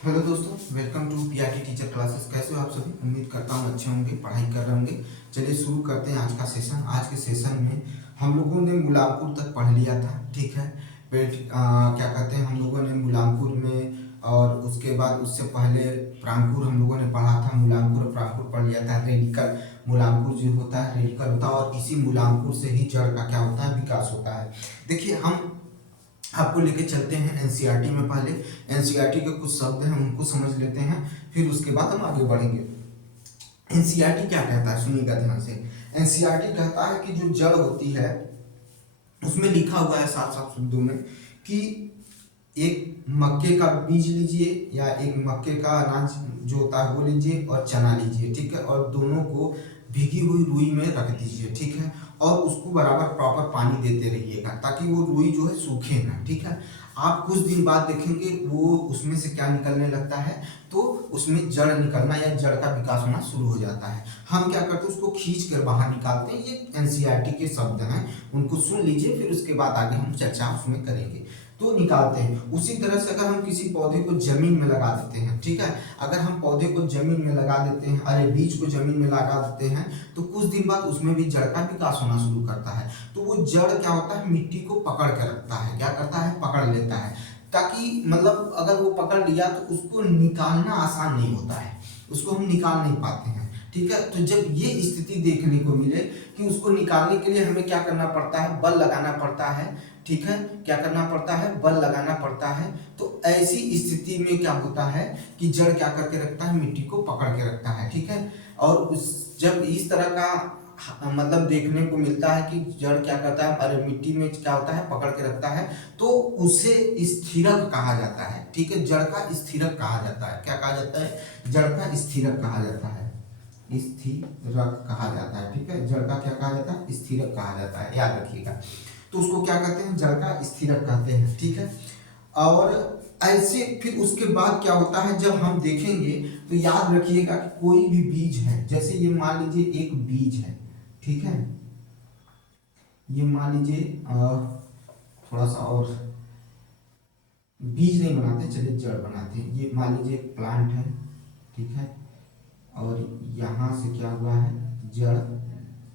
Hello दोस्तों, welcome to PRT teacher classes. कैसे हो आप सभी? उम्मीद करता हूँ अच्छे होंगे, पढ़ाई कर रहे होंगे। चलिए शुरू करते हैं आज का सेशन। आज के सेशन में हम लोगों ने मुलांपुर तक पढ़ लिया था, ठीक है। क्या कहते हैं, हम लोगों ने मुलांपुर में और उसके बाद उससे पहले प्रांकुर हम लोगों ने पढ़ा था। मुलांपुर और प्रांकुर पढ़ लिया था। रेडिकल मुलांपुर जो होता है रेडिकल होता है और इसी मुलांपुर से ही जड़ का क्या होता है, विकास होता है। देखिए, हम आपको लेके चलते हैं एनसीईआरटी में। पहले एनसीईआरटी के कुछ शब्द हैं, उनको समझ लेते हैं, फिर उसके बाद हम आगे बढ़ेंगे। एनसीईआरटी क्या कहता है, सुनिएगा ध्यान से। एनसीईआरटी कहता है कि जो जड़ होती है उसमें लिखा हुआ है साफ साफ शब्दों में कि एक मक्के का बीज लीजिए या एक मक्के का अनाज जो होता है वो लीजिए और चना लीजिए, ठीक है। और दोनों को भीगी हुई रुई में रख दीजिए, ठीक है। और उसको बराबर प्रॉपर पानी देते रहिएगा ताकि वो रुई जो है सूखे ना, ठीक है। आप कुछ दिन बाद देखेंगे वो उसमें से क्या निकलने लगता है, तो उसमें जड़ निकलना या जड़ का विकास होना शुरू हो जाता है। हम क्या करते हैं, उसको खींच कर बाहर निकालते हैं। ये एनसीईआरटी के शब्द हैं, उनको सुन लीजिए, फिर उसके बाद आगे हम चर्चा उसमें करेंगे। तो निकालते हैं। उसी तरह से अगर हम किसी पौधे को जमीन में लगा देते हैं, ठीक है। अगर हम पौधे को जमीन में लगा देते हैं, अरे बीज को जमीन में लगा देते हैं, तो कुछ दिन बाद उसमें भी जड़ का विकास होना शुरू करता है। तो वो जड़ क्या होता है, मिट्टी को पकड़ के रखता है। क्या करता है, पकड़ लेता है, ताकि मतलब अगर वो पकड़ लिया तो उसको निकालना आसान नहीं होता है, उसको हम निकाल नहीं पाते हैं, ठीक है। तो जब ये स्थिति देखने को मिले कि उसको निकालने के लिए हमें क्या करना पड़ता है, बल लगाना पड़ता है, ठीक है। क्या करना पड़ता है, बल लगाना पड़ता है। तो ऐसी स्थिति में क्या होता है कि जड़ क्या करके रखता है, मिट्टी को पकड़ के रखता है, ठीक है। और उस जब इस तरह का मतलब देखने को मिलता है कि जड़ क्या करता है, अरे मिट्टी में क्या होता है, पकड़ के रखता है, तो उसे स्थिरक कहा जाता है, ठीक है। जड़ का स्थिरक कहा जाता है। क्या कहा जाता है, जड़ का स्थिरक कहा जाता है, स्थिरक कहा जाता है, ठीक है। जड़ का क्या कहा जाता है, स्थिरक कहा जाता है, याद रखिएगा। तो उसको क्या कहते हैं, जड़ का स्थिरक कहते हैं, ठीक है। और ऐसे फिर उसके बाद क्या होता है, जब हम देखेंगे तो याद रखिएगा कि कोई भी बीज है, जैसे ये मान लीजिए एक बीज है, ठीक है। ये मान लीजिए थोड़ा सा और बीज नहीं बनाते, चलिए जड़ बनाते हैं। ये मान लीजिए एक प्लांट है, ठीक है। और यहाँ से क्या हुआ है, जड़,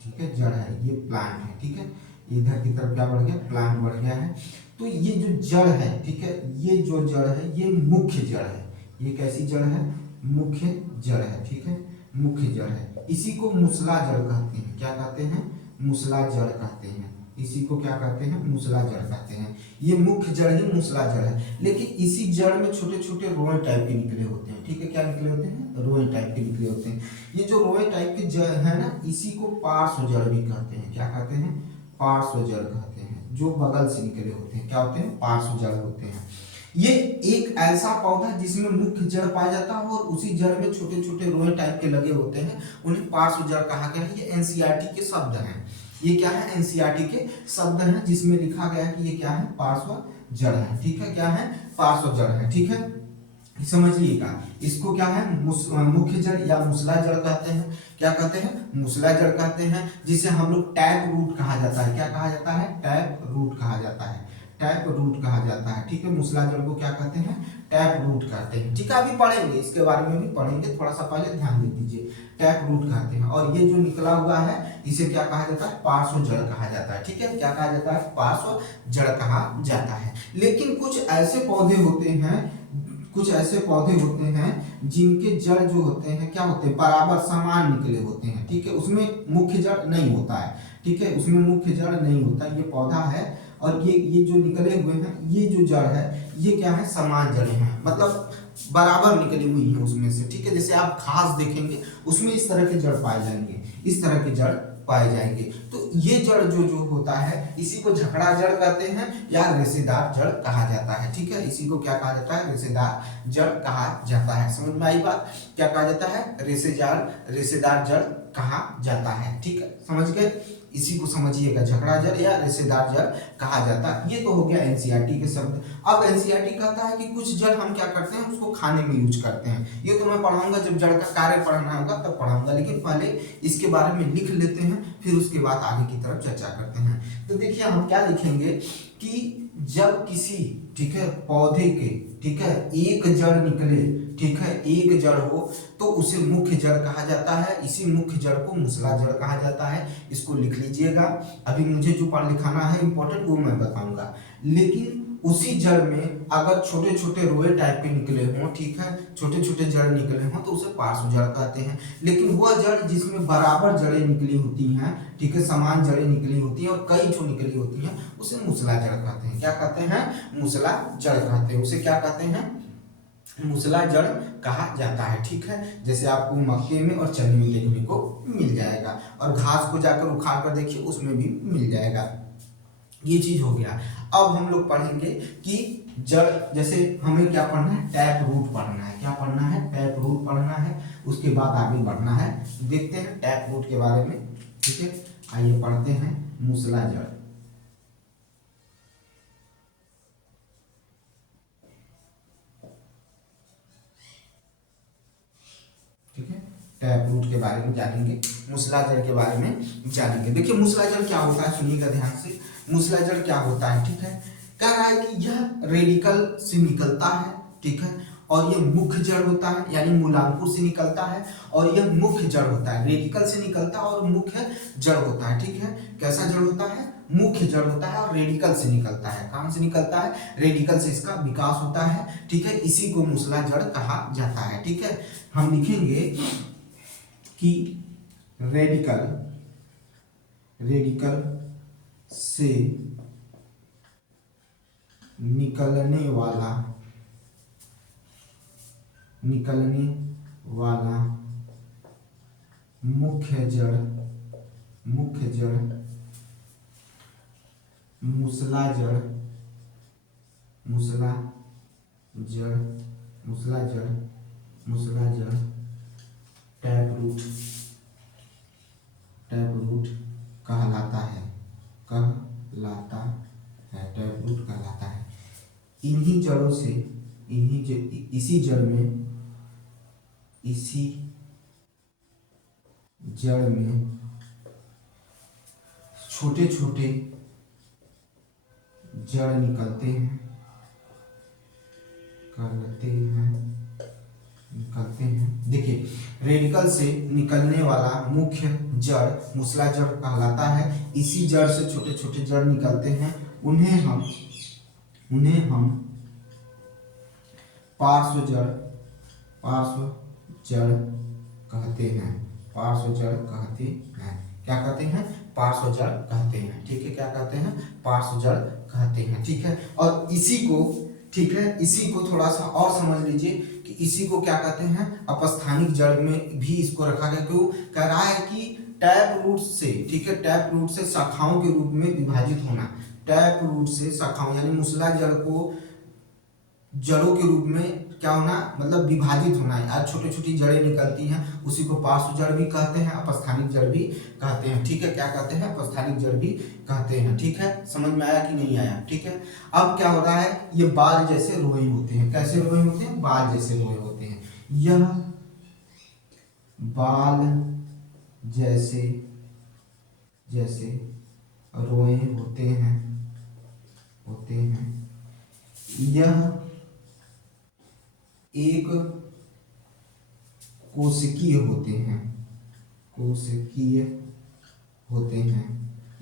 ठीक है, जड़ है, ये प्लांट है, ठीक है। इधर की तरफ क्या बढ़ गया, प्लांट बढ़ गया है। तो ये जो जड़ है, ठीक है, ये जो जड़ है ये मुख्य जड़ है। ये कैसी जड़ है, मुख्य जड़ है, ठीक है, मुख्य जड़ है। इसी को मूसला जड़ कहते हैं। क्या कहते हैं, मूसला जड़ कहते हैं। इसी को क्या कहते हैं, मूसला जड़ कहते हैं। ये मुख्य जड़ ही मूसला जड़ है। लेकिन इसी जड़ में छोटे छोटे रोए टाइप के निकले होते हैं, ठीक है। क्या निकले होते हैं, रोए टाइप के निकले होते हैं। ये जो रोए टाइप के जड़ है ना, इसी को पार्श्व जड़ भी कहते हैं। क्या कहते हैं, पार्श्व जड़ कहते हैं। जो बगल से निकले होते हैं क्या होते हैं, पार्श्व जड़ होते हैं। ये एक ऐसा पौधा जिसमें मुख्य जड़ पाया जाता है और उसी जड़ में छोटे छोटे रोए टाइप के लगे होते हैं, उन्हें पार्श्व जड़ कहा गया है। ये एनसीईआरटी के शब्द हैं। ये क्या है, एनसीईआरटी के शब्द हैं जिसमें लिखा गया है कि ये क्या है, पार्श्व जड़ है, ठीक है। क्या है, पार्श्व जड़ है, ठीक है। समझिएगा, इसको क्या है, मुख्य जड़ या मूसला जड़ कहते हैं। क्या कहते हैं, मूसला जड़ कहते हैं, जिसे हम लोग टैप रूट कहा जाता है। क्या कहा जाता है, टैप रूट कहा जाता है, टैप रूट कहा जाता है, ठीक है। मूसला जड़ को क्या कहते हैं, टैप रूट कहते हैं, ठीक है। अभी पढ़ेंगे, इसके बारे में भी पढ़ेंगे, थोड़ा सा पहले ध्यान दे दीजिए। टैप रूट कहते हैं। और ये जो निकला हुआ है इसे क्या कहा जाता है, पार्श्व जड़ कहा जाता है, ठीक है। क्या कहा जाता है, पार्श्व जड़ कहा जाता है। लेकिन कुछ ऐसे पौधे होते हैं, कुछ ऐसे पौधे होते हैं जिनके जड़ जो होते हैं क्या होते हैं, बराबर समान निकले होते हैं, ठीक है। उसमें मुख्य जड़ नहीं होता है, ठीक है, उसमें मुख्य जड़ नहीं होता। ये पौधा है और ये जो निकले हुए हैं, ये जो जड़ है ये क्या है, समान जड़ें हैं, मतलब बराबर निकली हुई है उसमें से, ठीक है। जैसे आप घास देखेंगे उसमें इस तरह के जड़ पाए जाएंगे, इस तरह के जड़ पाए जाएंगे। तो ये जड़ जो होता है इसी को झकड़ा जड़ कहते हैं या रेशेदार जड़ कहा जाता है, ठीक है। इसी को क्या कहा जाता है, रेशेदार जड़ कहा जाता है। समझ में आई बात, क्या कहा जाता है, रेशेदार जड़ कहा जाता है, ठीक है। समझ गए, इसी को समझिएगा, झकड़ा जड़ या रेशेदार जड़ कहा जाता है। ये तो हो गया एनसीईआरटी के शब्द। अब एनसीईआरटी कहता है कि कुछ जड़ हम क्या करते हैं, उसको खाने में यूज करते हैं। ये तो मैं पढ़ाऊंगा, जब जड़ का कार्य पढ़ना होगा तब पढ़ाऊंगा, लेकिन पहले इसके बारे में लिख लेते हैं, फिर उसके बाद आगे की तरफ चर्चा करते हैं। तो देखिए हम क्या लिखेंगे कि जब किसी, ठीक है, पौधे के, ठीक है, एक जड़ निकले, ठीक है, एक जड़ हो तो उसे मुख्य जड़ कहा जाता है। इसी मुख्य जड़ को मूसला जड़ कहा जाता है। इसको लिख लीजिएगा। अभी मुझे जो पढ़ लिखाना है इंपॉर्टेंट वो मैं बताऊंगा। लेकिन उसी जड़ में अगर छोटे छोटे रोए टाइप के निकले हों, ठीक है, छोटे छोटे जड़ निकले हों तो उसे पार्श्व जड़ कहते हैं। लेकिन वह जड़ जिसमें बराबर जड़ें निकली होती हैं, ठीक है, समान जड़ें निकली होती हैं और कई जो निकली होती हैं, उसे मूसला जड़ कहते हैं। क्या कहते हैं? मूसला जड़ कहते हैं। उसे क्या कहते हैं? मूसला जड़ कहा जाता है। ठीक है, जैसे आपको मक्के में और चने में देखने को मिल जाएगा, और घास को जाकर उखाड़ कर देखिए उसमें भी मिल जाएगा। ये चीज हो गया। अब हम लोग पढ़ेंगे कि जड़, जैसे हमें क्या पढ़ना है? टैप रूट पढ़ना है। क्या पढ़ना है? टैप रूट पढ़ना है। उसके बाद आगे बढ़ना है। देखते हैं टैप रूट के बारे में। ठीक है, आइए पढ़ते हैं मूसला जड़। ठीक है, टैप रूट के बारे में जानेंगे, मूसला जड़ के बारे में जानेंगे। देखिए मूसला जड़ क्या होता है, सुनिएगा ध्यान से। मूसला जड़ क्या होता है? ठीक है, कह रहा है कि यह रेडिकल से निकलता है, ठीक है, और यह मुख्य जड़ होता है, यानी मूलांकुर से निकलता है और यह मुख्य जड़ होता है। रेडिकल से निकलता है और मुख्य जड़ होता है। ठीक है, कैसा जड़ होता है? मुख्य जड़ होता है और रेडिकल से निकलता है। कहां से निकलता है? रेडिकल से इसका विकास होता है। ठीक है, इसी को मूसला जड़ कहा जाता है। ठीक है, हम लिखेंगे कि रेडिकल से निकलने वाला मुख्य जड़ मूसला जड़ टैप रूट कहलाता है। टैप रूट कहलाता है। इन्हीं जड़ों से, इसी जड़ में छोटे छोटे जड़ निकलते हैं। देखिए, रेडिकल से निकलने वाला मुख्य जड़ मूसला जड़ कहलाता है। इसी जड़ से छोटे छोटे जड़ निकलते हैं, उन्हें हम पार्श्व जड़ कहते हैं। क्या कहते हैं? पार्श्व जड़ कहते हैं। ठीक है, क्या कहते हैं? पार्श्व जड़ कहते हैं। ठीक है, और इसी को, ठीक है, इसी को थोड़ा सा और समझ लीजिए कि इसी को क्या कहते हैं? अपस्थानिक जड़ में भी इसको रखा गया। क्यों? कह रहा है कि टैप रूट से, ठीक है, टैप रूट से शाखाओं के रूप में विभाजित होना। टैप रूट से शाखाओं, यानी मूसला जड़ को जड़ों के रूप में क्या होना, मतलब विभाजित होना है। आज छोटी छोटी जड़ें निकलती हैं, उसी को पार्श्व जड़ भी कहते हैं, अपस्थानिक जड़ भी कहते हैं। ठीक है, क्या कहते हैं? अपस्थानिक जड़ भी कहते हैं। ठीक है, समझ में आया कि नहीं आया? ठीक है, अब क्या हो रहा है? ये बाल जैसे रोए होते हैं। कैसे रोए होते हैं? बाल जैसे रोए होते हैं। यह बाल जैसे रोए होते हैं। यह एक कोशिकीय होते हैं,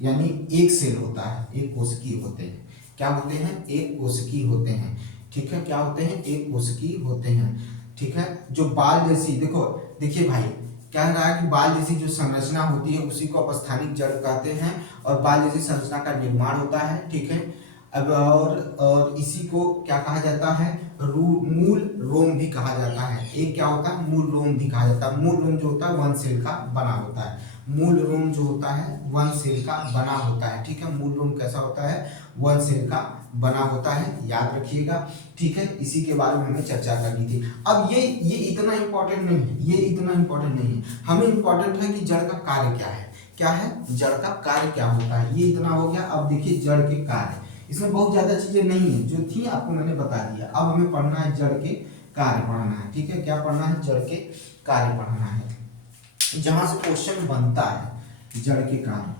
यानी एक सेल होता है, एक कोशिकीय होते हैं। क्या होते हैं? एक कोशिकीय होते हैं। ठीक है, क्या होते हैं? एक कोशिकीय होते हैं। ठीक है, जो बाल जैसी, देखिए भाई, क्या रहा है कि बाल जैसी जो संरचना होती है उसी को अपस्थानिक जड़ कहते हैं, और बाल जैसी संरचना का निर्माण होता है। ठीक है, अब और इसी को क्या कहा जाता है? मूल रोम भी कहा जाता है। एक क्या होता है? मूल रोम भी कहा जाता है। मूल रोम जो होता है वन सेल का बना होता है। मूल रोम जो होता है वन सेल का बना होता है। ठीक है, मूल रोम कैसा होता है? वन सेल का बना होता है, याद रखिएगा। ठीक है, इसी के बारे में हमें चर्चा करनी थी। अब ये इतना इंपॉर्टेंट नहीं है, हमें इंपॉर्टेंट है कि जड़ का कार्य क्या है। क्या है? जड़ का कार्य क्या होता है, ये इतना हो गया। अब देखिए जड़ के कार्य, इसमें बहुत ज्यादा चीजें नहीं है, जो थी आपको मैंने बता दिया। अब हमें पढ़ना है जड़ के कार्य पढ़ना है। ठीक है, क्या पढ़ना है? जड़ के कार्य पढ़ना है। जहां से क्वेश्चन बनता है, जड़ के कार्य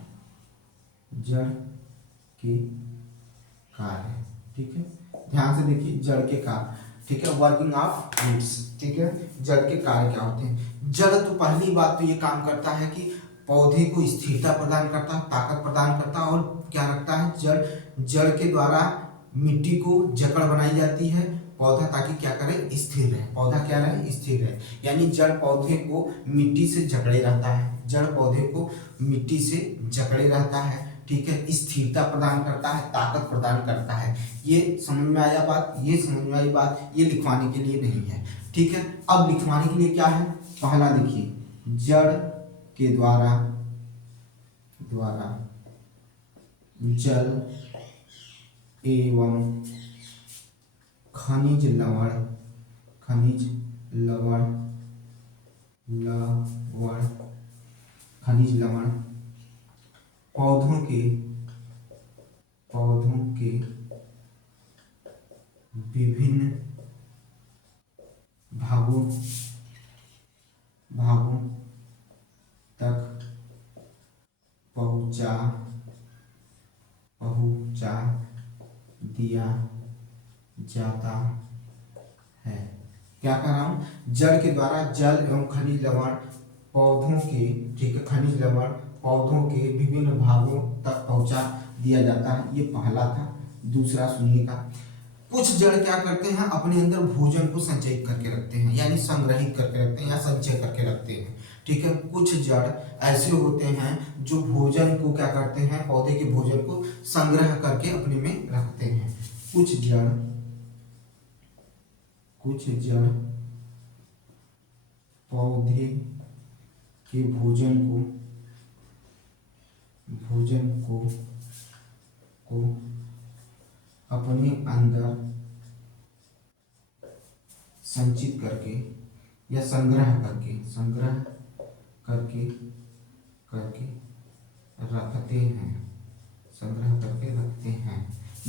कार्य, ठीक है। ध्यान से देखिए, जड़ के कार्य, ठीक है, वर्किंग ऑफ रूट्स, ठीक है। जड़ के कार्य क्या होते हैं? जड़ तो पहली बात तो ये काम करता है कि पौधे को स्थिरता प्रदान करता है, ताकत प्रदान करता है, और क्या रखता है? जड़ के द्वारा मिट्टी को जकड़ बनाई जाती है पौधा, ताकि क्या करे? स्थिर रहे। पौधा क्या रहे? स्थिर रहे। यानी जड़ पौधे को मिट्टी से जकड़े रहता है, जड़ पौधे को मिट्टी से जकड़े रहता है, ठीक है। स्थिरता प्रदान करता है, ताकत प्रदान करता है। ये समझ में आया बात? ये समझ में आई बात? ये लिखवाने के लिए नहीं है, ठीक है। अब लिखवाने के लिए क्या है? पहला देखिए, जड़ के द्वारा जल एवं खनिज लवण पौधों के विभिन्न भागों तक पहुंचा दिया जाता है। क्या कर रहा हूं? जड़ के द्वारा जल एवं खनिज लवण पौधों के, ठीक है, खनिज लवण पौधों के विभिन्न भागों तक पहुंचा दिया जाता है। ये पहला था। दूसरा सुनिएगा, कुछ जड़ क्या करते हैं? अपने अंदर भोजन को संचयित करके रखते हैं, यानी संग्रहित करके रखते हैं या संचय करके रखते हैं, ठीक है। कुछ जड़ ऐसे होते हैं जो भोजन को क्या करते हैं? पौधे के भोजन को संग्रह करके अपने में रखते हैं। कुछ जड़ पौधे के भोजन को अपने अंदर संचित करके या संग्रह करके रखते हैं।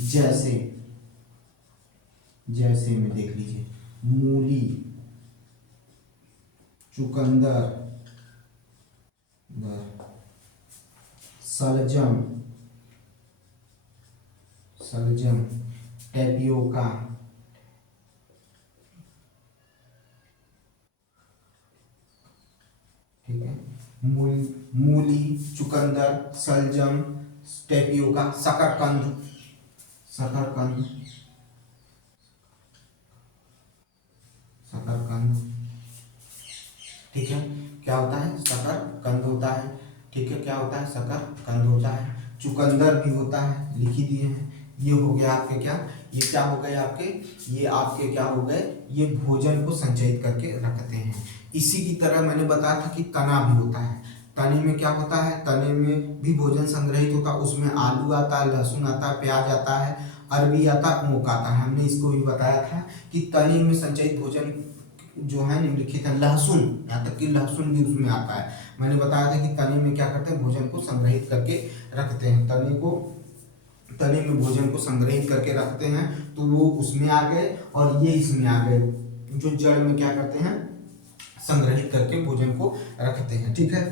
जैसे में देख लीजिए, मूली, चुकंदर, सलजम, टेपियोका, ठीक है। मूली, चुकंदर, सलजम, टेपियोका, शकरकंद, ठीक है। क्या होता है? शकरकंद होता है, ठीक है। क्या होता है? शकरकंद होता है। चुकंदर भी होता है, लिख ही दिए हैं। ये हो गया आपके क्या? ये क्या हो गए आपके? ये आपके क्या हो गए? ये भोजन को संचयित करके रखते हैं। इसी की तरह मैंने बताया था कि तना भी होता है। तने में क्या होता है? तने में भी भोजन संग्रहित होता है। उसमें आलू आता है, लहसुन आता है, प्याज आता है, अरबी आता है, ऊख आता है। हमने इसको भी बताया था कि तने में संचयित भोजन जो है निम्नलिखित है। लहसुन, यहाँ तक कि लहसुन भी उसमें आता है। मैंने बताया था कि तने में क्या करते हैं? भोजन को संग्रहित करके रखते हैं। तने में भोजन को संग्रहित करके रखते हैं, तो वो उसमें आ गए और ये इसमें आ गए, जो जड़ में क्या करते हैं? संग्रहित करके भोजन को रखते हैं, ठीक है।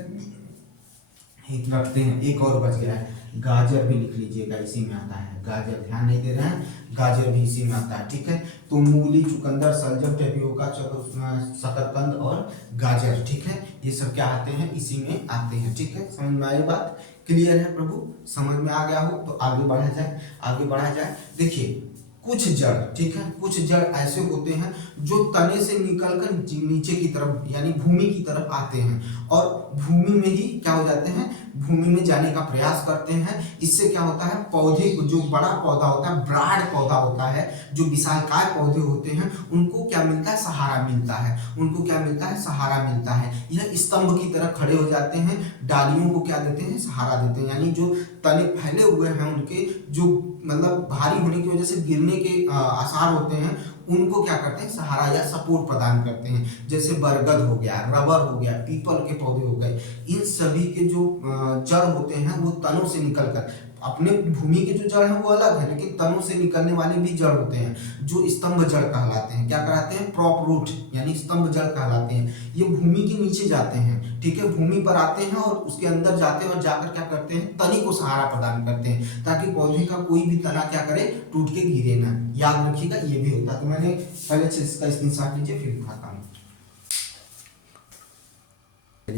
रखते हैं। एक और बच गया है, गाजर भी लिख लीजिएगा, इसी में आता है। गाजर, ध्यान नहीं दे रहे हैं, गाजर भी इसी में आता है, ठीक है। तो मूली, चुकंदर, सलजम, टेपियोका, शकरकंद और गाजर, ठीक है, ये सब क्या आते हैं? इसी में आते हैं, ठीक है। समझ में आई बात? क्लियर है प्रभु? समझ में आ गया हो तो आगे बढ़ा जाए। देखिए, कुछ जड़, ठीक है, कुछ जड़ ऐसे होते हैं जो तने से निकलकर नीचे की तरफ यानी भूमि की तरफ आते हैं और भूमि में ही क्या हो जाते हैं? भूमि में जाने का प्रयास करते हैं। इससे क्या होता है? पौधे को, जो बड़ा पौधा होता है, ब्राड पौधा होता है, जो विशालकाय पौधे होते हैं, उनको क्या मिलता है? सहारा मिलता है। उनको क्या मिलता है? सहारा मिलता है। यह स्तंभ की तरह खड़े हो जाते हैं, डालियों को क्या देते हैं? सहारा देते हैं। यानी जो तने फैले हुए हैं, उनके जो मतलब भारी होने की वजह से गिरने के आसार होते हैं, उनको क्या करते हैं? सहारा या सपोर्ट प्रदान करते हैं। जैसे बरगद हो गया, रबर हो गया, पीपल के पौधे हो गए, इन सभी के जो जड़ होते हैं वो तनों से निकलकर, अपने भूमि के जो जड़ है वो अलग है, लेकिन तनों से निकलने वाले भी जड़ होते हैं जो स्तंभ जड़ कहलाते हैं। क्या कहलाते हैं? प्रॉप रूट यानी स्तंभ जड़ कहलाते हैं। ये भूमि के नीचे जाते हैं, ठीक है, भूमि पर आते हैं और उसके अंदर जाते हैं और जाकर क्या करते हैं, तनी को सहारा प्रदान करते हैं ताकि पौधे का कोई भी तना क्या करे, टूट के गिरे ना। याद रखिएगा ये भी होता है। तो मैंने पहले से इसका स्क्रीनशॉट लीजिए फिर दिखाता हूँ।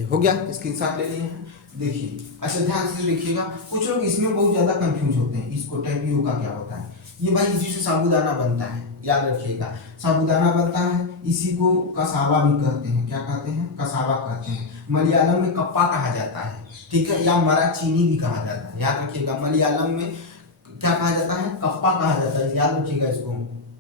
हो गया, स्क्रीनशॉट ले लिए हैं। देखिए अच्छा ध्यान से देखिएगा, कुछ लोग इसमें बहुत ज्यादा कंफ्यूज होते हैं, इसको टैपियोका क्या होता है। ये भाई इसी से साबूदाना बनता है, याद रखिएगा साबूदाना बनता है। इसी को कसावा भी कहते हैं, क्या कहते हैं, कसावा कहते हैं। मलयालम में कप्पा कहा जाता है, ठीक है, या मरा चीनी भी कहा जाता है। याद रखिएगा मलयालम में क्या कहा जाता है, कप्पा कहा जाता है। याद रखिएगा इसको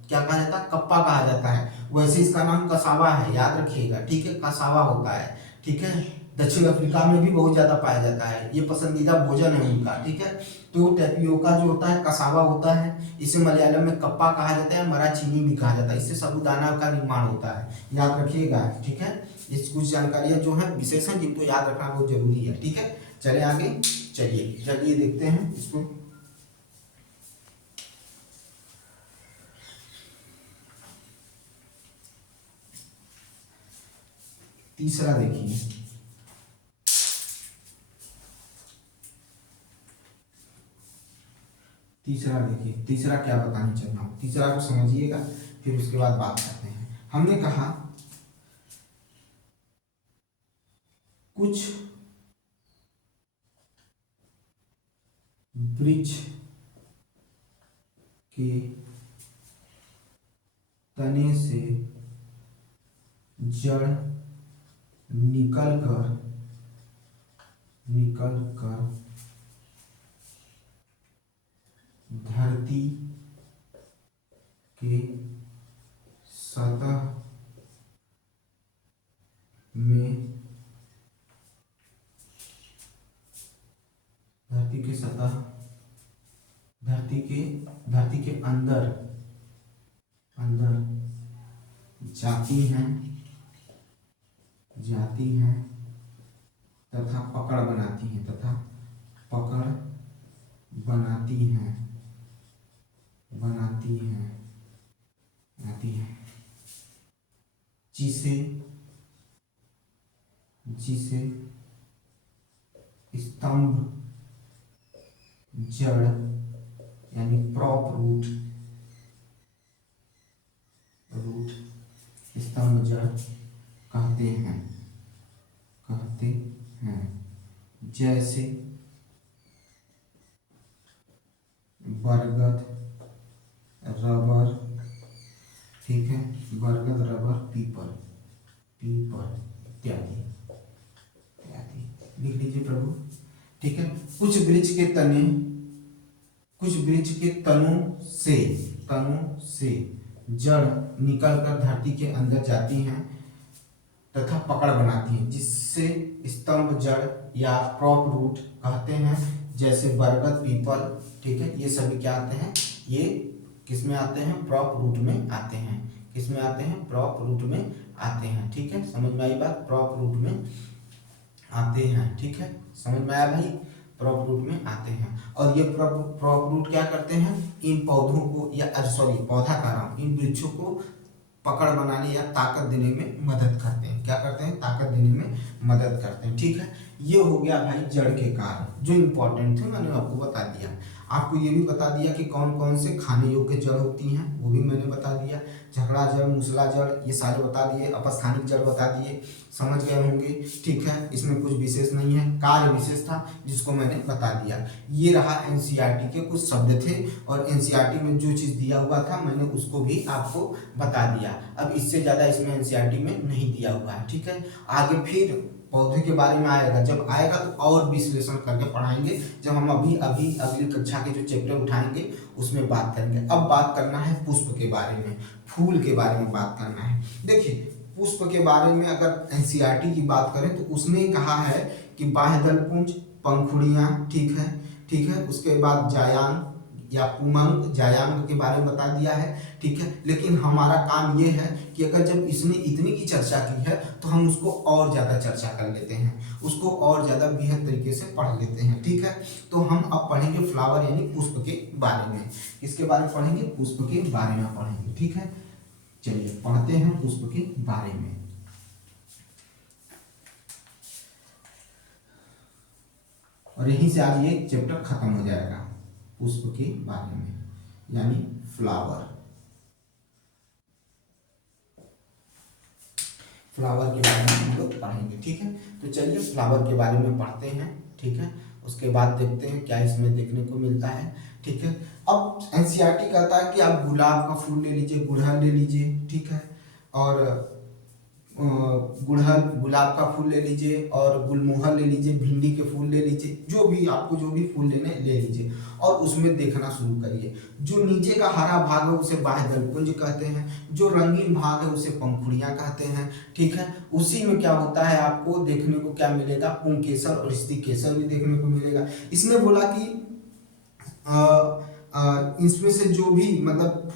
क्या कहा जाता है, कप्पा कहा जाता है। वैसे इसका नाम कसावा है, याद रखिएगा, ठीक है, कसावा होता है, ठीक है। दक्षिण अफ्रीका में भी बहुत ज्यादा पाया जाता है, ये पसंदीदा भोजन है उनका, ठीक है। तो टैपियोका जो होता है कसावा होता है, इसे मलयालम में कप्पा कहा जाता है, मरा चीनी भी कहा जाता है। इससे साबूदाना का निर्माण होता है, याद रखिएगा, ठीक है। इस कुछ जानकारियां जो है विशेष हैं जिनको याद रखना बहुत जरूरी है, ठीक है। चले आगे, चलिए देखते हैं इसको। तीसरा देखिए, तीसरा क्या बताने चल रहा हूं, तीसरा को समझिएगा फिर उसके बाद बात करते हैं। हमने कहा कुछ वृक्ष के तने से जड़ निकल कर धरती के सतह में धरती के अंदर जाती हैं तथा पकड़ बनाती हैं जिसे स्तंभ जड़ यानी प्रॉप रूट स्तंभ जड़ कहते हैं। जैसे बरगद, रबर, ठीक है, बरगद, रबर, पीपल इत्यादि लिख लीजिए प्रभु, ठीक है। कुछ वृक्ष के तनों से जड़ निकलकर धरती के अंदर जाती हैं तथा पकड़ बनाती हैं, जिससे स्तंभ जड़ या प्रॉप रूट कहते हैं। जैसे बरगद, पीपल, ठीक है, ये सभी क्या आते हैं, ये किस में आते हैं, प्रॉप रूट में आते हैं। किस में आते हैं, प्रॉप रूट में आते हैं, ठीक है। समझ में आई बात, प्रॉप रूट में आते हैं, ठीक है, समझ में आया भाई, प्रॉप रूट में आते हैं। और ये प्रॉप रूट क्या करते हैं, इन पौधों को या पौधा कह रहा हूँ, इन वृक्षों को पकड़ बनाने या ताकत देने में मदद करते हैं। क्या करते हैं, ताकत देने में मदद करते हैं, ठीक है। ये हो गया भाई जड़ के कारण जो इंपॉर्टेंट थे, मैंने आपको बता दिया। आपको ये भी बता दिया कि कौन कौन से खाने योग्य जड़ होती हैं, वो भी मैंने बता दिया। झगड़ा जड़, मूसला जड़, ये सारे बता दिए। अपस्थानिक जड़ बता दिए, समझ गए होंगे, ठीक है। इसमें कुछ विशेष नहीं है, कार्य विशेष था जिसको मैंने बता दिया। ये रहा एनसीईआरटी के कुछ शब्द थे, और एनसीईआरटी में जो चीज़ दिया हुआ था मैंने उसको भी आपको बता दिया। अब इससे ज़्यादा इसमें एनसीईआरटी में नहीं दिया हुआ है, ठीक है। आगे फिर पौधे के बारे में आएगा, जब आएगा तो और विश्लेषण करके पढ़ाएंगे। जब हम अभी अगली कक्षा के जो चैप्टर उठाएंगे उसमें बात करेंगे। अब बात करना है पुष्प के बारे में, फूल के बारे में बात करना है। देखिए पुष्प के बारे में अगर एनसीईआरटी की बात करें तो उसने कहा है कि बाह्य दलपुंज, पंखुड़ियाँ, ठीक है, उसके बाद जायांग या पुमंग, जायांग के बारे में बता दिया है, ठीक है। लेकिन हमारा काम ये है कि अगर जब इसने इतनी की चर्चा की है तो हम उसको और ज़्यादा चर्चा कर लेते हैं, उसको और ज़्यादा बेहद तरीके से पढ़ लेते हैं, ठीक है। तो हम अब पढ़ेंगे फ्लावर यानी पुष्प के बारे में। किसके बारे में पढ़ेंगे, पुष्प के बारे में पढ़ेंगे, ठीक है। चलिए पढ़ते हैं पुष्प के बारे में। और यहीं से आज ये चैप्टर खत्म हो जाएगा पुष्प के बारे में, यानी फ्लावर। फ्लावर के बारे में हम लोग पढ़ेंगे, ठीक है। तो चलिए फ्लावर के बारे में पढ़ते हैं, ठीक है। उसके बाद देखते हैं क्या इसमें देखने को मिलता है, ठीक है। अब एनसीईआरटी कहता है कि आप गुलाब का फूल ले लीजिए, गुड़हल ले लीजिए, ठीक है, और गुड़हल गुलाब का फूल ले लीजिए, और गुलमोहर ले लीजिए, भिंडी के फूल ले लीजिए, जो भी आपको जो भी फूल लेने ले लीजिए और उसमें देखना शुरू करिए। जो नीचे का हरा भाग है उसे बाह्य दलपुंज कहते हैं, जो रंगीन भाग है उसे पंखुड़ियां कहते हैं, ठीक है। उसी में क्या होता है आपको देखने को क्या मिलेगा, पुंकेसर और स्त्रीकेसर भी देखने को मिलेगा। इसने बोला कि इसमें से जो भी मतलब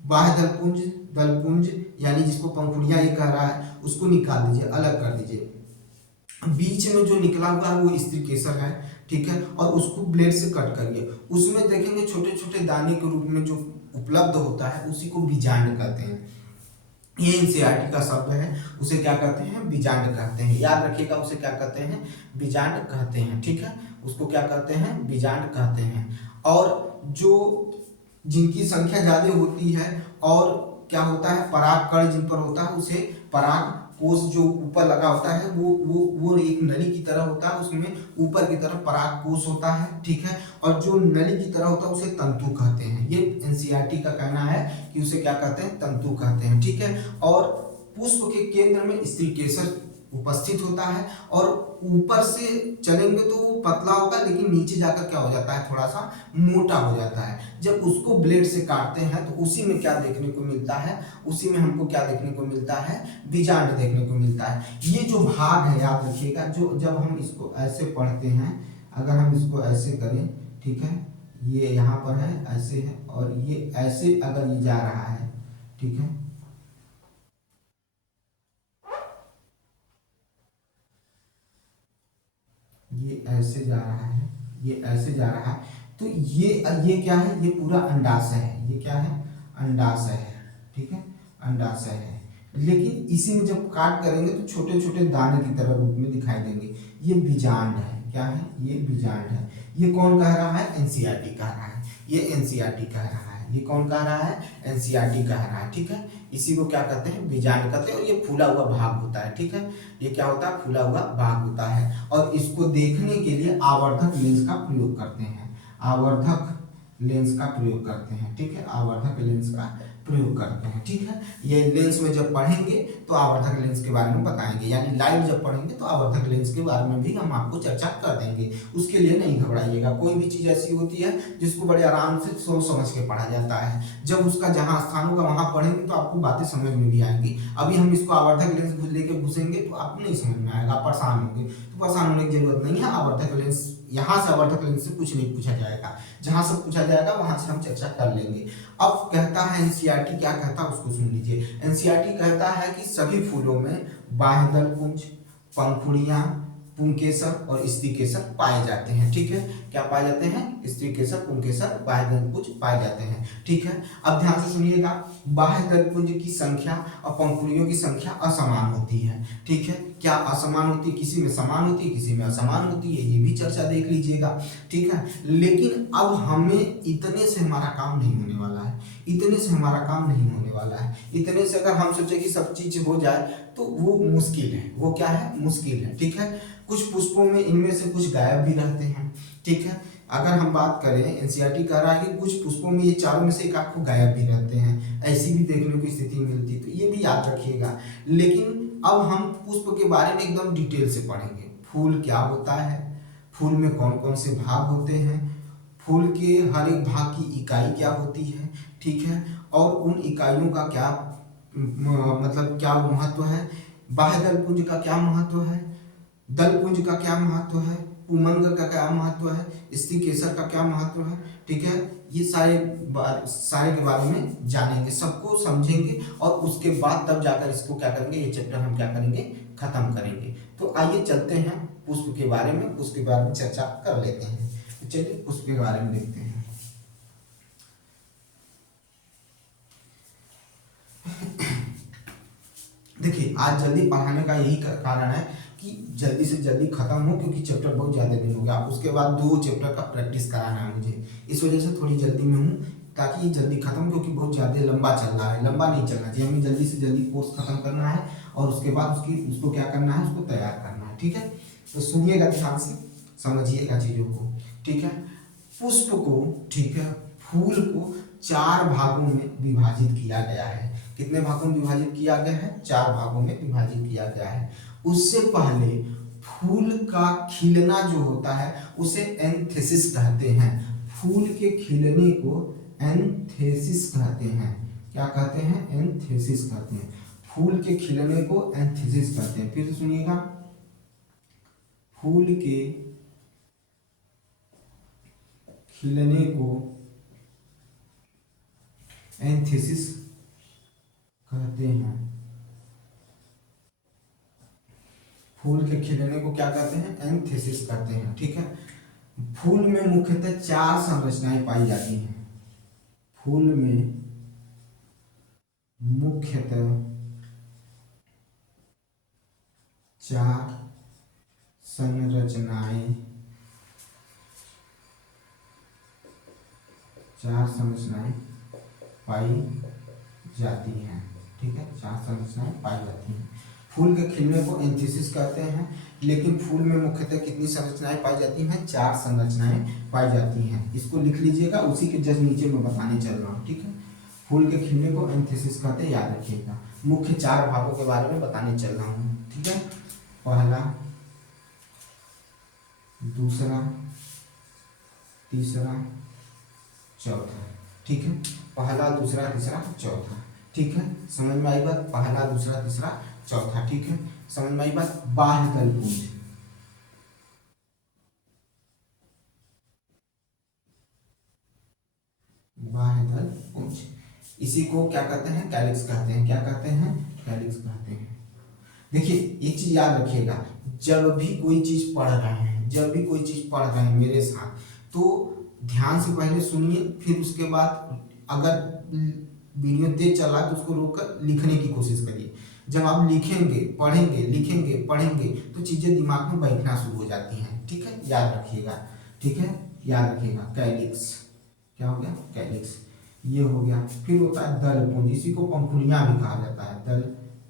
बाह्य दलपुंज दलपुंज यानी जिसको पंखुड़ियां ये कह रहा है उसको निकाल दीजिए, अलग कर दीजिए। बीच में जो निकला हुआ है वो स्त्रीकेसर है, ठीक है, और उसको ब्लेड से कट करिए। उसमें देखेंगे छोटे छोटे दाने के रूप में जो उपलब्ध होता है उसी को बीजांड कहते हैं। ये एनसीईआरटी का शब्द है, उसे क्या कहते हैं, बीजांड कहते हैं। याद रखिएगा उसे क्या कहते हैं, बीजांड कहते हैं, ठीक है। उसको क्या कहते हैं, बीजांड कहते हैं। और जो जिनकी संख्या ज्यादा होती है और क्या होता है, पराग कण जिन पर होता है उसे पराग कोष जो ऊपर लगा होता है वो एक नली की तरह होता है, उसमें ऊपर की तरफ पराग कोष होता है, ठीक है। और जो नली की तरह होता है उसे तंतु कहते हैं। ये एनसीईआरटी का कहना है कि उसे क्या कहते हैं, तंतु कहते हैं, ठीक है। और पुष्प के केंद्र में स्त्रीकेसर उपस्थित होता है और ऊपर से चलेंगे तो पतला होगा, लेकिन नीचे जाकर क्या हो जाता है, थोड़ा सा मोटा हो जाता है। जब उसको ब्लेड से काटते हैं तो उसी में क्या देखने को मिलता है, उसी में हमको क्या देखने को मिलता है, बीजांड देखने को मिलता है। ये जो भाग है याद रखिएगा, जो जब हम इसको ऐसे पढ़ते हैं, अगर हम इसको ऐसे करें, ठीक है, ये यहाँ पर है ऐसे है और ये ऐसे अगर ये जा रहा है, ठीक है, ये ऐसे जा रहा है, ये ऐसे जा रहा है, तो ये क्या है, ये पूरा अंडाशय है। ये क्या है, अंडाशय है, ठीक है, अंडाशय है। लेकिन इसी में जब काट करेंगे तो छोटे छोटे दाने की तरह रूप में दिखाई देंगे। ये बीजांड है, क्या है, ये बीजांड है। ये कौन कह रहा है, एनसीईआरटी कह रहा है। ये एनसीईआरटी कह रहा है। ये कौन कह रहा है, एनसीईआरटी कह रहा है, ठीक है। इसी को क्या कहते हैं, बीजांड कहते हैं। और ये फूला हुआ भाग होता है, ठीक है, ये क्या होता है, फूला हुआ भाग होता है। और इसको देखने के लिए आवर्धक लेंस का प्रयोग करते हैं, आवर्धक लेंस का प्रयोग करते हैं, ठीक है, आवर्धक लेंस का प्रयोग करते हैं, ठीक है। ये लेंस में जब पढ़ेंगे तो आवर्धक लेंस के बारे में बताएंगे, यानी लाइव जब पढ़ेंगे तो आवर्धक लेंस के बारे में भी हम आपको चर्चा कर देंगे। उसके लिए नहीं घबराइएगा, कोई भी चीज ऐसी होती है जिसको बड़े आराम से सोच समझ के पढ़ा जाता है। जब उसका जहाँ स्थान होगा वहां पढ़ेंगे तो आपको बातें समझ में भी आएंगी। अभी हम इसको आवर्धक लेंस लेके घुसेंगे तो आपको नहीं समझ में आएगा, परेशान होंगे। तो परेशान होने की जरूरत नहीं है। आवर्धक लेंस, यहाँ से आवर्धक लेंस से कुछ नहीं पूछा जाएगा, जहां से पूछा जाएगा वहां से हम चर्चा कर लेंगे। अब कहता है एनसीईआरटी, क्या कहता है उसको सुन लीजिए। एनसीईआरटी कहता है कि सभी फूलों में बाह्य पुंज, पंखुड़ियां, पुंकेसर और स्त्रीकेसर पाए जाते हैं, ठीक है। क्या पाए जाते हैं, स्त्रीकेसर, पुंकेसर, बाह्य पुंज पाए जाते हैं, ठीक है। अब ध्यान से सुनिएगा, बाह्य पुंज की संख्या और पंखुड़ियों की संख्या असमान होती है, ठीक है। क्या असमान होती है, किसी में समान होती है, किसी में असमान होती है, ये भी चर्चा देख लीजिएगा, ठीक है। लेकिन अब हमें इतने से हमारा काम नहीं होने वाला है, इतने से हमारा काम नहीं होने वाला है। इतने से अगर हम सोचे कि सब चीज हो जाए तो वो मुश्किल है, वो क्या है, मुश्किल है, ठीक है। कुछ पुष्पों में इनमें से कुछ गायब भी रहते हैं, ठीक है। अगर हम बात करें, एनसीईआरटी कह रहा है कि कुछ पुष्पों में ये चारों में से एक आपको गायब भी रहते हैं, ऐसी भी देखने की स्थिति मिलती, तो ये भी याद रखिएगा। लेकिन अब हम पुष्प के बारे में एकदम डिटेल से पढ़ेंगे। फूल क्या होता है, फूल में कौन कौन से भाग होते हैं, फूल के हर एक भाग की इकाई क्या होती है, ठीक है, और उन इकाइयों का क्या मतलब क्या महत्व है, बाह्य दल पुंज का क्या महत्व है, दल पुंज का क्या महत्व है, पुमंग का क्या महत्व है, स्त्रीकेसर का क्या महत्व है, ठीक है। ये सारे के बारे में जानेंगे, सबको समझेंगे और उसके बाद तब जाकर इसको क्या करेंगे, ये चैप्टर हम क्या करेंगे, खत्म करेंगे। तो आइए चलते हैं पुष्प के बारे में, उसके बारे में चर्चा कर लेते हैं। तो चलिए पुष्प के बारे में देखते हैं। देखिए आज जल्दी पढ़ाने का यही कारण है कि जल्दी से जल्दी खत्म हो, क्योंकि चैप्टर बहुत ज़्यादा दिन हो गया। उसके बाद 2 चैप्टर का प्रैक्टिस कराना है मुझे, इस वजह से थोड़ी जल्दी में हूँ ताकि ये जल्दी खत्म, क्योंकि बहुत ज़्यादा लंबा चल रहा है। लंबा नहीं चलना चाहिए, हमें जल्दी से जल्दी कोर्स खत्म करना है और उसके बाद उसको क्या करना है, उसको तैयार करना है। ठीक है, तो सुनिएगा ध्यान से, समझिएगा चीज़ों को। ठीक है, पुष्प को, ठीक है, फूल को 4 भागों में विभाजित किया गया है। कितने भागों में विभाजित किया गया है? 4 भागों में विभाजित किया गया है। उससे पहले फूल का खिलना जो होता है उसे एंथेसिस कहते हैं। फूल के खिलने को एंथेसिस कहते हैं। क्या कहते हैं? एंथेसिस कहते हैं। फूल के खिलने को एंथेसिस कहते हैं। फिर से सुनिएगा, फूल के खिलने को एंथेसिस कहते हैं। फूल के खिलने को क्या कहते हैं? एंथेसिस कहते हैं। ठीक है, फूल में मुख्यतः 4 संरचनाएं पाई जाती हैं। फूल में मुख्यतः 4 संरचनाएं पाई जाती हैं। ठीक है, 4 संरचनाएं पाई जाती हैं। फूल के खिलने को एंथेसिस कहते हैं, लेकिन फूल में मुख्यतः कितनी संरचनाएं पाई जाती हैं? 4 संरचनाएं पाई जाती हैं। इसको लिख लीजिएगा, उसी के जस्ट नीचे मैं बताने चल रहा हूँ। ठीक है, फूल के खिलने को एंथेसिस कहते हैं, याद रखिएगा। मुख्य 4 भागों के बारे में बताने चल रहा हूँ। ठीक है, पहला, दूसरा, तीसरा, चौथा। ठीक है, पहला, दूसरा, तीसरा, चौथा। ठीक है, समझ में आई बात? पहला, दूसरा, तीसरा, चौथा। ठीक है, समझ में आई बात? बाह्य दल पुंज, बाह्य दल पुंज, इसी को क्या कहते हैं? कैलिक्स कहते हैं। क्या कहते हैं? कैलिक्स कहते हैं। देखिए एक चीज याद रखिएगा, जब भी कोई चीज पढ़ रहे हैं, जब भी कोई चीज पढ़ रहे हैं मेरे साथ, तो ध्यान से पहले सुनिए, फिर उसके बाद अगर वीडियो तेज चल रहा है तो उसको रोककर लिखने की कोशिश करिए। जब आप लिखेंगे, पढ़ेंगे, लिखेंगे, पढ़ेंगे तो चीजें दिमाग में बैठना शुरू हो जाती हैं। ठीक है, याद रखिएगा। ठीक है, याद रखिएगा। कैलिक्स, क्या हो गया? कैलिक्स, ये हो गया। फिर होता है दल पुंज, इसी को पंखुड़ियां भी कहा जाता है। दल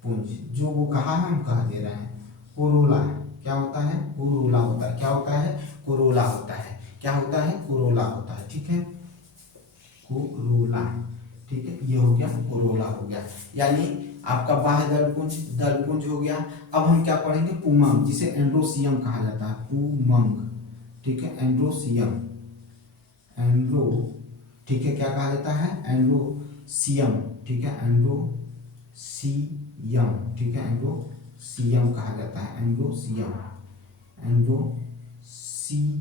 पुंज, जो वो कहा है हम कह दे रहे हैं। कोरोला, क्या होता है? कोरोला होता है। क्या होता है? कोरोला होता है। क्या होता है? कोरोला होता है। ठीक है, कोरोला। ठीक है, ये हो गया, कोरोला हो गया। यानी आपका बाह्य दल पुंज हो गया। अब हम क्या पढ़ेंगे? पुमंग, जिसे एंड्रोसियम कहा जाता है। पुमंग, ठीक है, एंड्रोसियम, एंड्रो, ठीक है, क्या कहा जाता है? एंड्रोसियम। ठीक है, एंड्रोसियम, ठीक है, एंड्रोसियम कहा जाता है। एंड्रोसियम, एंड्रोसियम,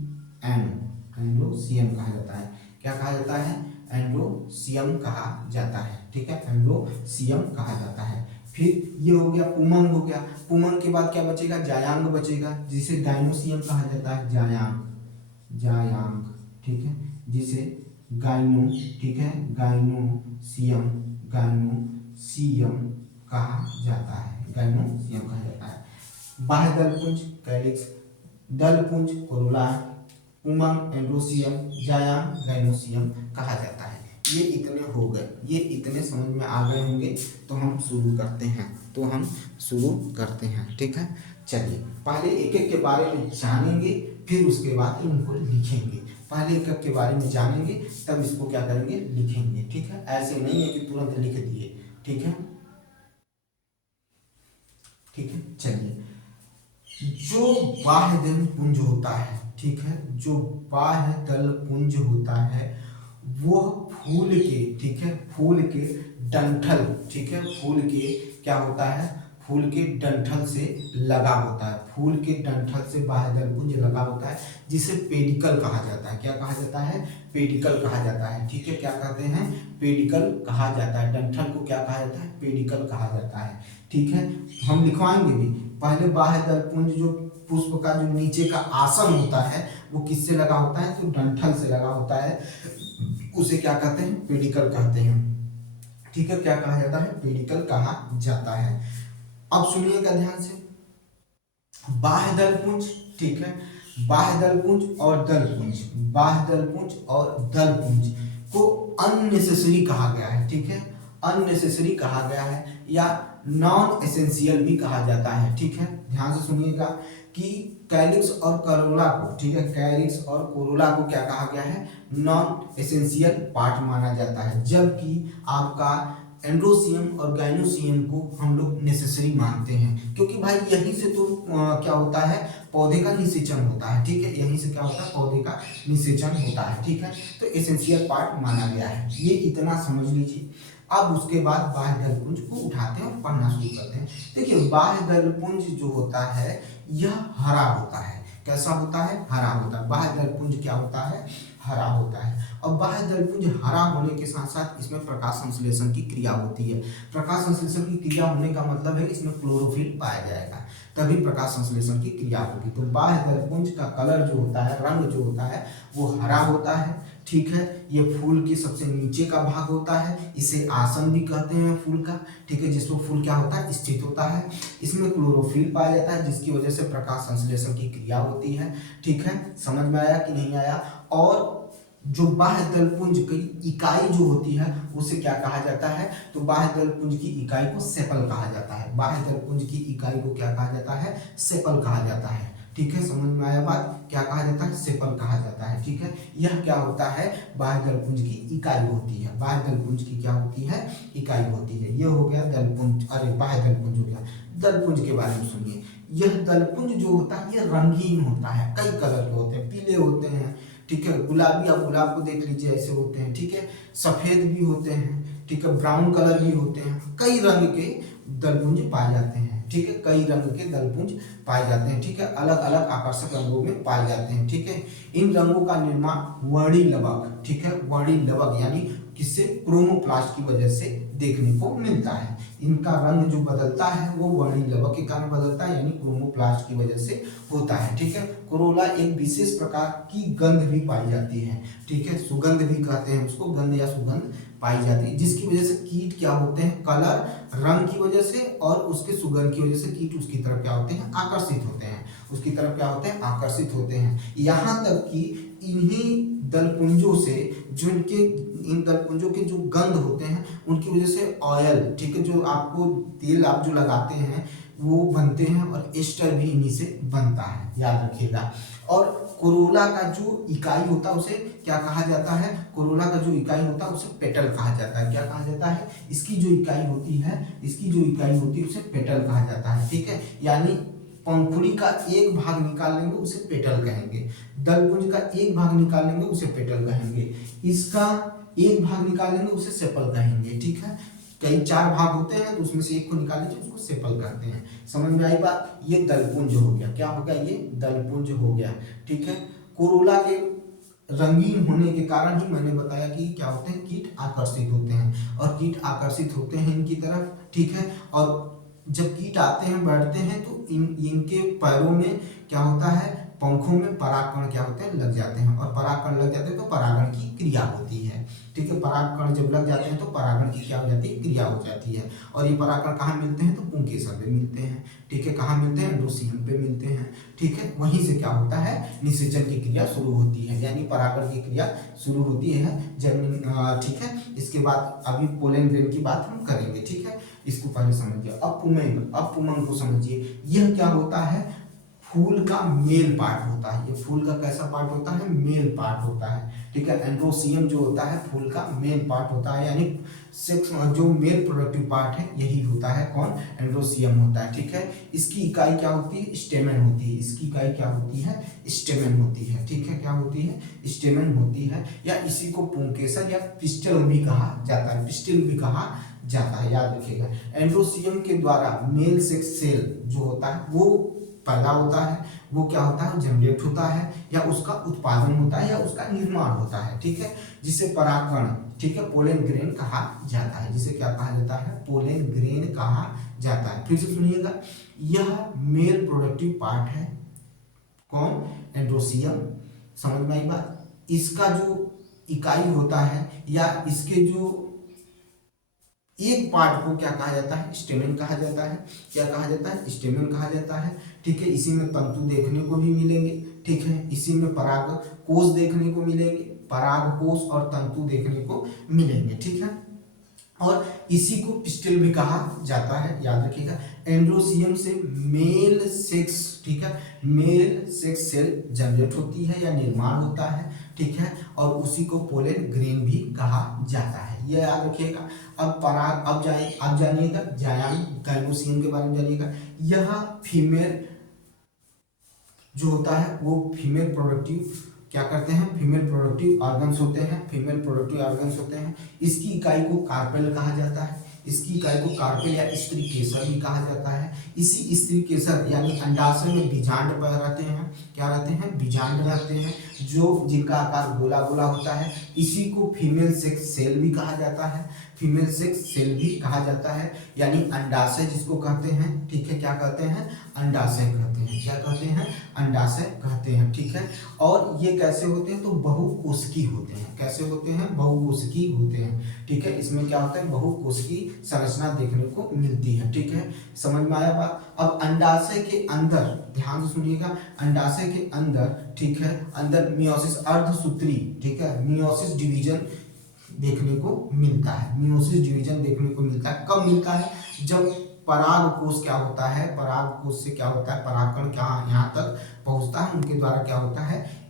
एंड्रोसियम कहा जाता है। क्या कहा जाता है? एंड्रोसियम कहा जाता है। ठीक है, एंड्रोसियम कहा जाता है। फिर ये हो गया, पुमंग हो गया। पुमंग के बाद क्या बचेगा? जायांग बचेगा, जिसे डायनोसियम कहा जाता है। जायांग, जायांग, ठीक है, जिसे गाइनो, ठीक है, गाइनोसियम, गाइनोसियम कहा जाता है। गाइनोसियम कहा जाता है। बाह्य दलपुंज कैलिक्स, दलपुंज कोरोला, उमंग एंड्रोसियम, जायांग गाइनोसियम कहा जाता है। ये इतने हो गए, ये इतने समझ में आ गए होंगे। तो हम शुरू करते हैं। ठीक है, चलिए पहले एक एक के बारे में जानेंगे, फिर उसके बाद इनको लिखेंगे। पहले एक एक के बारे में जानेंगे, तब इसको क्या करेंगे? लिखेंगे। ठीक है, ऐसे नहीं है कि तुरंत लिख दिए। ठीक है, ठीक है, चलिए। जो बाह्य दल पुंज होता है, ठीक है, जो बाह्य दल पुंज होता है वो फूल के, ठीक है, फूल के डंठल, ठीक है, फूल के क्या होता है? फूल के डंठल से लगा होता है। फूल के डंठल से बाह्य दल पुंज लगा होता है, जिसे पेडिकल कहा जाता है। क्या कहा जाता है? पेडिकल कहा जाता है। ठीक है, क्या कहते हैं? पेडिकल कहा जाता है। डंठल को क्या कहा जाता है? पेडिकल कहा जाता है। ठीक है, हम लिखवाएंगे भी। पहले बाह्य दल पुंज, जो पुष्प का जो नीचे का आसन होता है वो किससे लगा होता है? तो डंठल से लगा होता है, उसे क्या कहते हैं? पेडिकल कहते हैं। ठीक है, क्या कहा जाता है, पेडिकल कहा जाता है। अब सुनिएगा ध्यान से, बाह्य दलपुंज, ठीक है, बाह्य दलपुंज और दलपुंज, बाह्य दलपुंज और दलपुंज को अननेसेसरी कहा गया है, ठीक है, अननेसेसरी कहा गया है या नॉन एसेंशियल भी कहा जाता है, ठीक है। ध्यान से सुनिएगा कि कैलिक्स और कोरोला को, ठीक है, कैलिक्स और कोरोला को क्या कहा गया है, नॉन एसेंशियल पार्ट माना जाता है, जबकि आपका एंड्रोसियम और गाइनोसियम को हम लोग नेसेसरी मानते हैं, क्योंकि भाई यहीं से तो क्या होता है, पौधे का निषेचन होता है, ठीक है, यहीं से क्या होता है, पौधे का निषेचन होता है, ठीक है, तो एसेंशियल पार्ट माना गया है, ये इतना समझ लीजिए। अब उसके बाद बाह्य दलपुंज को उठाते हैं और पढ़ना शुरू करते हैं। देखिए बाह्य दलपुंज जो होता है यह हरा होता है, कैसा होता है, हरा होता है, बाह्य दलपुंज क्या होता है, हरा होता है। और बाह्य दलपुंज हरा होने के साथ साथ इसमें प्रकाश संश्लेषण की क्रिया होती है। प्रकाश संश्लेषण की क्रिया होने का मतलब है इसमें क्लोरोफिल पाया जाएगा, तभी प्रकाश संश्लेषण की क्रिया होगी। तो बाह्य दलपुंज का कलर जो होता है, रंग जो होता है वो हरा होता है, ठीक है। ये फूल के सबसे नीचे का भाग होता है, इसे आसन भी कहते हैं फूल का, ठीक है, जिसमें फूल क्या होता है, स्थित होता है। इसमें क्लोरोफिल पाया जाता है जिसकी वजह से प्रकाश संश्लेषण की क्रिया होती है, ठीक है। समझ में आया कि नहीं आया। और जो बाह्य दलपुंज की इकाई जो होती है उसे क्या कहा जाता है, तो बाह्य दलपुंज की इकाई को सेपल कहा जाता है, बाह्य दलपुंज की इकाई को क्या कहा जाता है, सेपल कहा जाता है, ठीक है। समझ में आया बात, क्या कहा जाता है, सेपल कहा जाता है, ठीक है। यह क्या होता है, बाह्य दलपुंज की इकाई होती है, बाह्य दलपुंज की क्या होती है, इकाई होती है। यह हो गया दलपुंज, अरे बाह्य दलपुंज हो गया। दलपुंज के बारे में सुनिए, यह दलपुंज जो होता है यह रंगीन होता है, कई कलर के होते हैं, पीले होते हैं, ठीक है, गुलाबी, आप गुलाब को देख लीजिए ऐसे होते हैं, ठीक है, सफेद भी होते हैं, ठीक है, ब्राउन कलर भी होते हैं, कई रंग के दलपुंज पाए जाते हैं, ठीक है, कई रंग के दलपुंज पाए जाते हैं, ठीक है, अलग अलग आकर्षक रंगों में पाए जाते हैं, ठीक है। इन रंगों का निर्माण वर्णी लवक, ठीक है, वर्णी लवक यानी किससे, क्रोमोप्लास्ट की वजह से देखने को मिलता है। इनका रंग जो बदलता है वो वर्णी लवक के कारण बदलता है, यानी क्रोमोप्लास्ट की वजह से होता है, ठीक है। कोरोला एक विशेष प्रकार की गंध भी पाई जाती है, ठीक है, सुगंध भी कहते हैं उसको, गंध या सुगंध पाई जाती है, जिसकी वजह से कीट क्या होते हैं, कलर, रंग की वजह से और उसके सुगंध की वजह से कीट उसकी तरफ क्या होते हैं, आकर्षित होते हैं, उसकी तरफ क्या होते हैं, आकर्षित होते हैं। यहाँ तक कि इन्हीं दलपुंजों से, जो इनके, इन दलपुंजों के जो गंध होते हैं उनकी वजह से ऑयल, ठीक है, जो आपको तेल आप जो लगाते हैं वो बनते हैं, और एस्टर भी इन्हीं से बनता है, याद रखिएगा। और कोरोला का जो इकाई होता है उसे क्या कहा जाता है, कोरोला का जो इकाई होता है उसे पेटल कहा जाता है, क्या कहा जाता है, इसकी जो इकाई होती है, इसकी जो इकाई होती है उसे पेटल कहा जाता है, ठीक है। यानी पंखुड़ी का एक भाग निकाल लेंगे उसे पेटल कहेंगे, दलपुंज का एक भाग निकाल लेंगे उसे पेटल कहेंगे, इसका एक भाग निकाल लेंगे उसे सेपल कहेंगे, ठीक है। कई चार भाग होते हैं तो उसमें से एक को निकाल लीजिए, उसको सेपल करते हैं। समझ में आई बात, ये दलपुंज हो गया, क्या हो गया, ये दलपुंज हो गया, ठीक है। कोरोला के रंगीन होने के कारण ही मैंने बताया कि क्या होते हैं, कीट आकर्षित होते हैं, और कीट आकर्षित होते हैं इनकी तरफ, ठीक है। और जब कीट आते हैं, बैठते हैं, तो इनके पैरों में क्या होता है, पंखों में परागकण क्या होते हैं, लग जाते हैं, और परागकण लग जाते हैं तो परागण की क्रिया होती है, ठीक है। परागकण जब लग जाते हैं तो परागण की क्या हो जाती है, क्रिया हो जाती है। और ये परागकण कहाँ मिलते हैं, तो पुंकेसर पे मिलते हैं, ठीक है, कहाँ मिलते हैं, एंड्रोसियम पे मिलते हैं, ठीक है। वहीं से क्या होता है, निषेचन की क्रिया शुरू होती है, यानी परागण की क्रिया शुरू होती है जब, ठीक है। इसके बाद अभी पोलन ग्रेन की बात हम करेंगे, ठीक है, इसको पहले समझिए। अब पुमंग, अब पुमंग को समझिए, यह क्या होता है, फूल का मेल पार्ट होता है, ये फूल का कैसा पार्ट होता है, मेल पार्ट होता है, ठीक है। एंड्रोसियम जो होता है फूल का मेल पार्ट होता है, यानी सेक्स जो मेल प्रोडक्टिव पार्ट है यही होता है, कौन, एंड्रोसियम होता है, ठीक है। इसकी इकाई क्या होती है, स्टेमेन होती है, इसकी इकाई क्या होती है, स्टेमेन होती है, ठीक है, क्या होती है, स्टेमेन होती है, या इसी को पुंकेसर या पिस्टल भी कहा जाता है, पिस्टल भी कहा जाता है, याद रखिएगा। एंड्रोसियम के द्वारा मेल सेक्स सेल जो होता है वो पैदा होता है, वो क्या होता है, जनरेट होता है, या उसका उत्पादन होता है, या उसका निर्माण होता है, ठीक है, जिसे परागकण, ठीक है, पोलन ग्रेन कहा जाता है, जिसे क्या कहा जाता है, पोलन ग्रेन कहा जाता है। फिर से सुनिएगा, यह मेल प्रोडक्टिव पार्ट है, कौन, एंड्रोसियम, समझ में आई बात। इसका जो इकाई होता है या इसके जो एक पार्ट को क्या कहा जाता है, स्टेमेन कहा जाता है। क्या कहा जाता है, स्टेमेन कहा जाता है। ठीक है, इसी में तंतु देखने को भी मिलेंगे। ठीक है, इसी में पराग कोष देखने को मिलेंगे, पराग कोष और तंतु देखने को मिलेंगे। ठीक है, और इसी को पिस्टल भी कहा जाता है, याद रखिएगा। एंड्रोसियम से मेल सेक्स, ठीक है, मेल सेक्स सेल जनरेट होती है या निर्माण होता है। ठीक है, और उसी को पोलन ग्रेन भी कहा जाता है, ये याद रखिएगा। अब पराग, अब जानिएगा जायान गाइनोसियम के बारे में जानिएगा। यह फीमेल जो होता है वो फीमेल प्रोडक्टिव क्या करते हैं, फीमेल प्रोडक्टिव ऑर्गन्स होते हैं, फीमेल प्रोडक्टिव ऑर्गन्स होते हैं। इसकी इकाई को कार्पेल कहा जाता है, इसकी इकाई को कार्पेल या स्त्री केसर भी कहा जाता है। इसी स्त्री केसर यानी अंडाशय में बीजांड रहते हैं, क्या रहते हैं, बीजांड रहते हैं, जो जिनका आकार गोला गोला होता है। इसी को फीमेल सेक्स सेल भी कहा जाता है, फीमेल सेक्स सेल भी कहा जाता है, यानी अंडाशय जिसको कहते हैं। ठीक है, क्या कहते हैं, अंडाशय कहते हैं, क्या कहते हैं, अंडाशय कहते हैं। ठीक है, और ये कैसे होते हैं, तो बहुकोशिकी होते हैं। कैसे होते हैं, बहुकोशिकी होते हैं। ठीक है, इसमें क्या होता है, बहुकोशिकी संरचना देखने को मिलती है। ठीक है, समझ में आया बात। अब अंडाशय के अंदर ध्यान से सुनिएगा, अंडाशय के अंदर, ठीक है, अंदर मियोसिस अर्धसूत्री, ठीक है, मियोसिस डिवीजन देखने को मिलता है। मियोसिस डिवीजन देखने को मिलता है, कब मिलता है, जब पराग कोष क्या होता है, पराग कोष से क्या होता है, परागकण क्या यहाँ तक पहुंचता है, उनके द्वारा क्या होता है,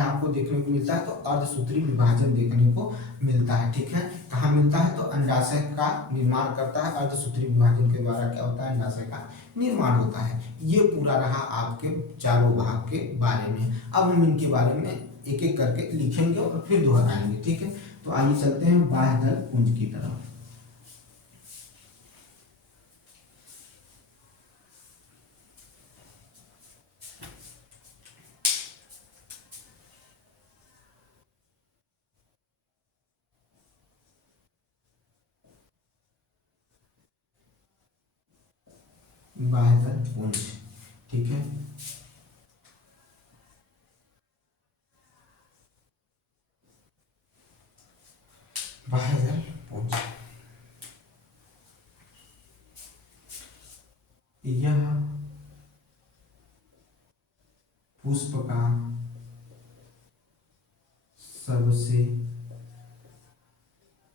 आपको देखने को मिलता है, तो अर्धसूत्री विभाजन देखने को मिलता है। ठीक है, कहाँ मिलता है, तो अंडाशय का निर्माण करता है, अर्धसूत्री विभाजन के द्वारा क्या होता है, अंडाशय का निर्माण होता है। ये पूरा रहा आपके चारों भाग के बारे में। अब हम इनके बारे में एक एक करके लिखेंगे और फिर दोहराएंगे। ठीक है, तो आइए चलते हैं बाह्यदल पुंज की तरफ। बाह्यदल पुंज, ठीक है, बाह्यदल पुंज, यह पुष्प का सबसे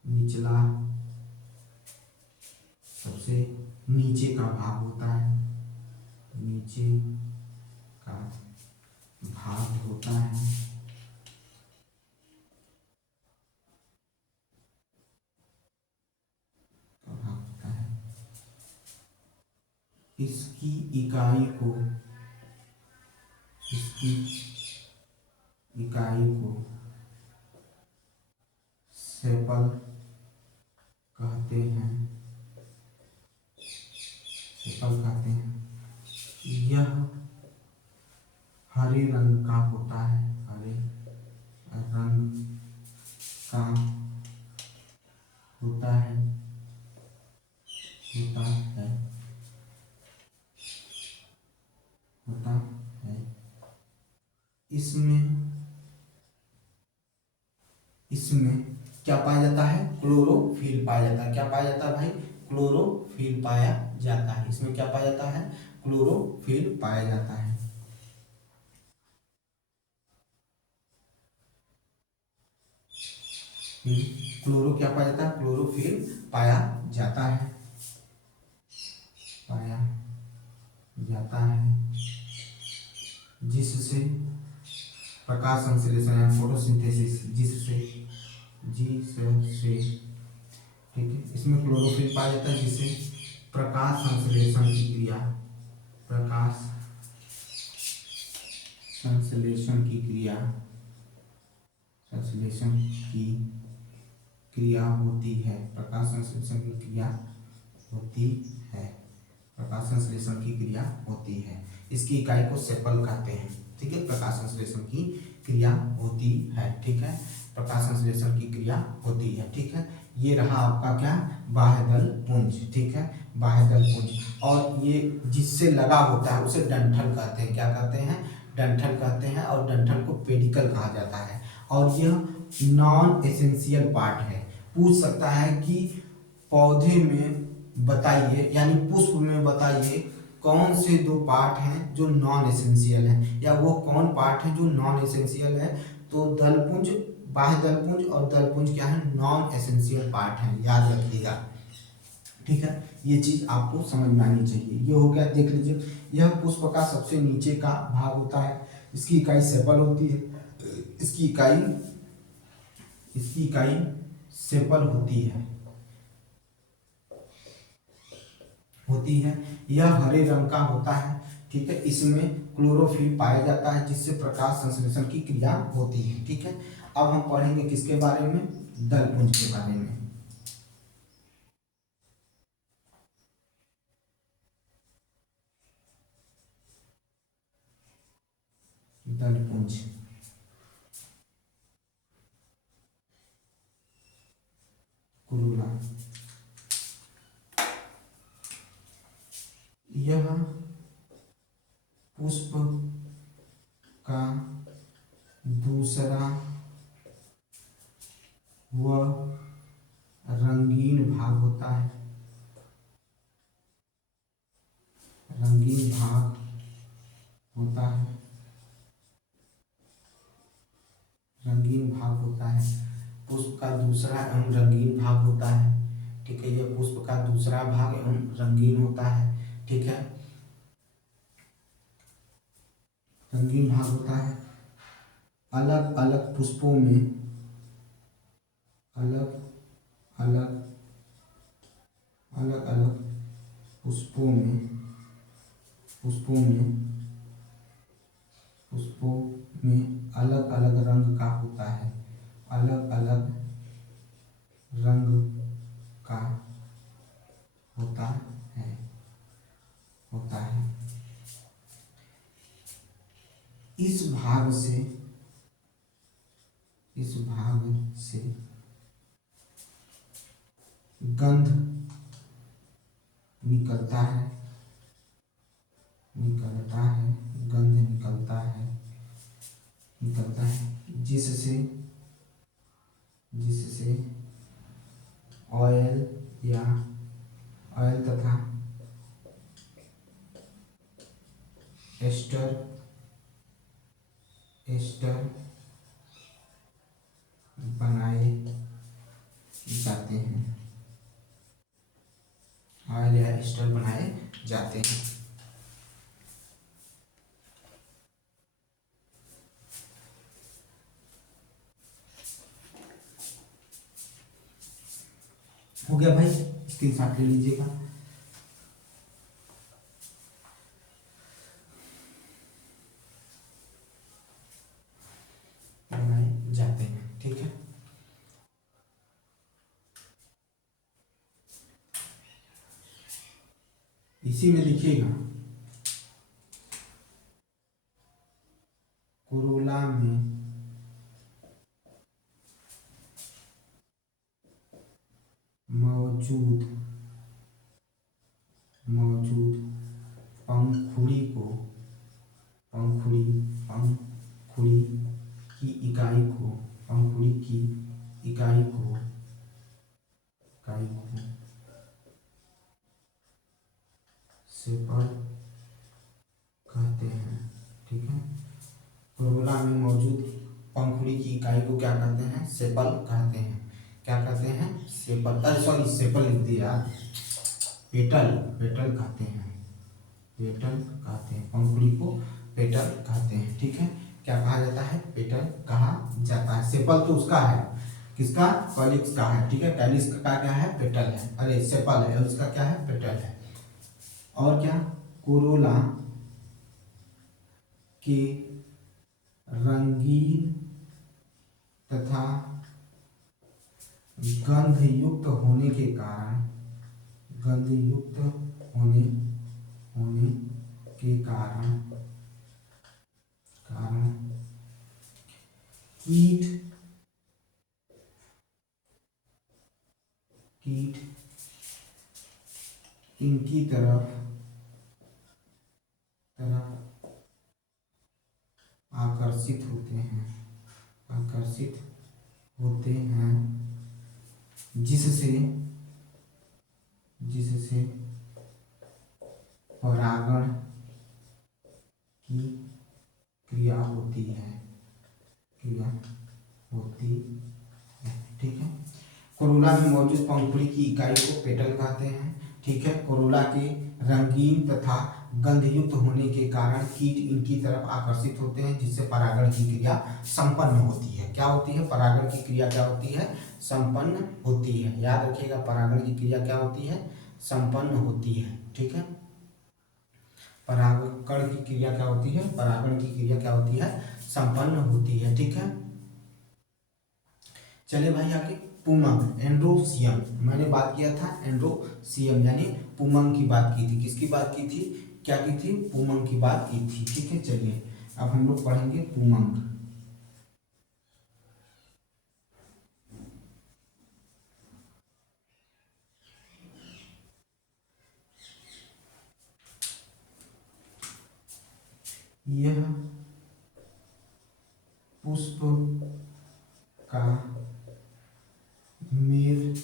निचला, सबसे नीचे का भाग होता है, नीचे का भाग होता है। इसकी इकाई को, इसकी इकाई को सेपल कहते हैं, सेपल कहते हैं। यह हरे रंग का होता है, हरे रंग का होता है, होता है, होता है। इसमें क्या पाया जाता है, क्लोरोफिल पाया जाता है। क्या पाया जाता है भाई, क्लोरोफिल पाया जाता है। इसमें क्या पाया जाता है, क्लोरोफिल पाया जाता है। क्लोरो क्या पाया जाता है, क्लोरोफिल पाया जाता है, पाया जाता है, जिससे प्रकाश संश्लेषण या फोटोसिंथेसिस, जिससे ठीक है, इसमें क्लोरोफिल पाया जाता है, जिससे प्रकाश संश्लेषण की क्रिया, प्रकाश संश्लेषण की क्रिया, संश्लेषण की क्रिया होती है, प्रकाश संश्लेषण की क्रिया होती है, प्रकाश संश्लेषण की क्रिया होती है। इसकी इकाई को सेपल कहते हैं। ठीक है, प्रकाश संश्लेषण की क्रिया होती है। ठीक है, प्रकाश संश्लेषण की क्रिया होती है। ठीक है, ये रहा आपका क्या, बाह्यदल पुंज। ठीक है, बाह्यदल पुंज, और ये जिससे लगा होता है उसे डंठल कहते हैं। क्या कहते हैं, डंठल कहते हैं, और डंठल को पेडिकल कहा जाता है। और यह नॉन एसेंशियल पार्ट है। पूछ सकता है कि पौधे में बताइए, यानी पुष्प में बताइए कौन से दो पार्ट हैं जो नॉन एसेंशियल हैं, या वो कौन पार्ट है जो नॉन एसेंशियल है। तो दलपुंज, बाह्य दलपुंज और दलपुंज क्या है, नॉन एसेंशियल पार्ट है, याद रखिएगा। ठीक है, ये चीज आपको समझ में आनी चाहिए। ये हो गया, देख लीजिए, यह पुष्प का सबसे नीचे का भाग होता है, इसकी इकाई सेपल होती है, इसकी इकाई इसकी इकाई सेपल होती है। यह हरे रंग का होता है। ठीक है, इसमें क्लोरोफिल पाया जाता है जिससे प्रकाश संश्लेषण की क्रिया होती है। ठीक है, अब हम पढ़ेंगे किसके बारे में, दलपुंज के बारे में। दलपुंज, कुरुला, यह पुष्प का दूसरा व रंगीन भाग होता है। रंगीन भाग होता है, रंगीन भाग होता है। पुष्प का दूसरा एवं रंगीन भाग होता है। ठीक है, यह पुष्प का दूसरा भाग एवं रंगीन होता है। ठीक है, रंगीन भाग होता है। अलग अलग पुष्पों में, अलग अलग अलग अलग पुष्पों में पुष्पों में पुष्पों में अलग अलग रंग का होता है। अलग अलग रंग का होता है होता है इस भाग से गंध निकलता है गंध निकलता है जिससे ऑयल तथा एस्टर बनाए जाते हैं। ऑयल या एस्टर बनाए जाते हैं। हो गया भाई, स्क्रीनशॉट ले लीजिएगा। बनाए जाते हैं। ठीक है, इसी में लिखिएगा, कोरोला में मौजूद पंखुड़ी की इकाई को सेपल कहते हैं। ठीक है, कोरोला में मौजूद पंखुड़ी की इकाई को क्या कहते हैं, सेपल कहते हैं। क्या कहते हैं, सेपल, अरे सॉरी सेपल लिख दिया, पेटल कहते हैं। पंखुड़ी को पेटल कहते हैं। ठीक है, क्या कहा जाता है, पेटल कहा जाता है। सेपल तो उसका है, किसका, कॉलिक्स का है। ठीक है, कैलिस का क्या है, पेटल है, अरे सेपल है, और उसका क्या है, पेटल है। और क्या, कोरोला के रंगीन तथा गंधयुक्त होने के कारण कीट इनकी तरफ आकर्षित होते हैं जिससे जिससे परागण की क्रिया होती है, क्रिया होती है। ठीक है। कोरोला में मौजूद पंखुड़ी की इकाई को पेटल कहते हैं। ठीक है। कोरोला के रंगीन तथा गंधयुक्त होने के कारण कीट इनकी तरफ आकर्षित होते हैं, जिससे परागण की क्रिया संपन्न होती है। क्या होती है? परागण की क्रिया क्या होती है? संपन्न होती है। याद रखिएगा, परागण की क्रिया क्या होती है? संपन्न होती है। ठीक है। परागण की क्रिया क्या होती है? परागण की क्रिया क्या होती है? संपन्न होती है। ठीक है। चलिए भाई आगे, पुमंग, एंड्रोसियम। मैंने बात किया था एंड्रोसियम यानी पुमंग की बात की थी। किसकी बात की थी? क्या की थी? पुमंग की बात की थी। ठीक है। चलिए अब हम लोग पढ़ेंगे पुमंग। यह पुष्प का मेल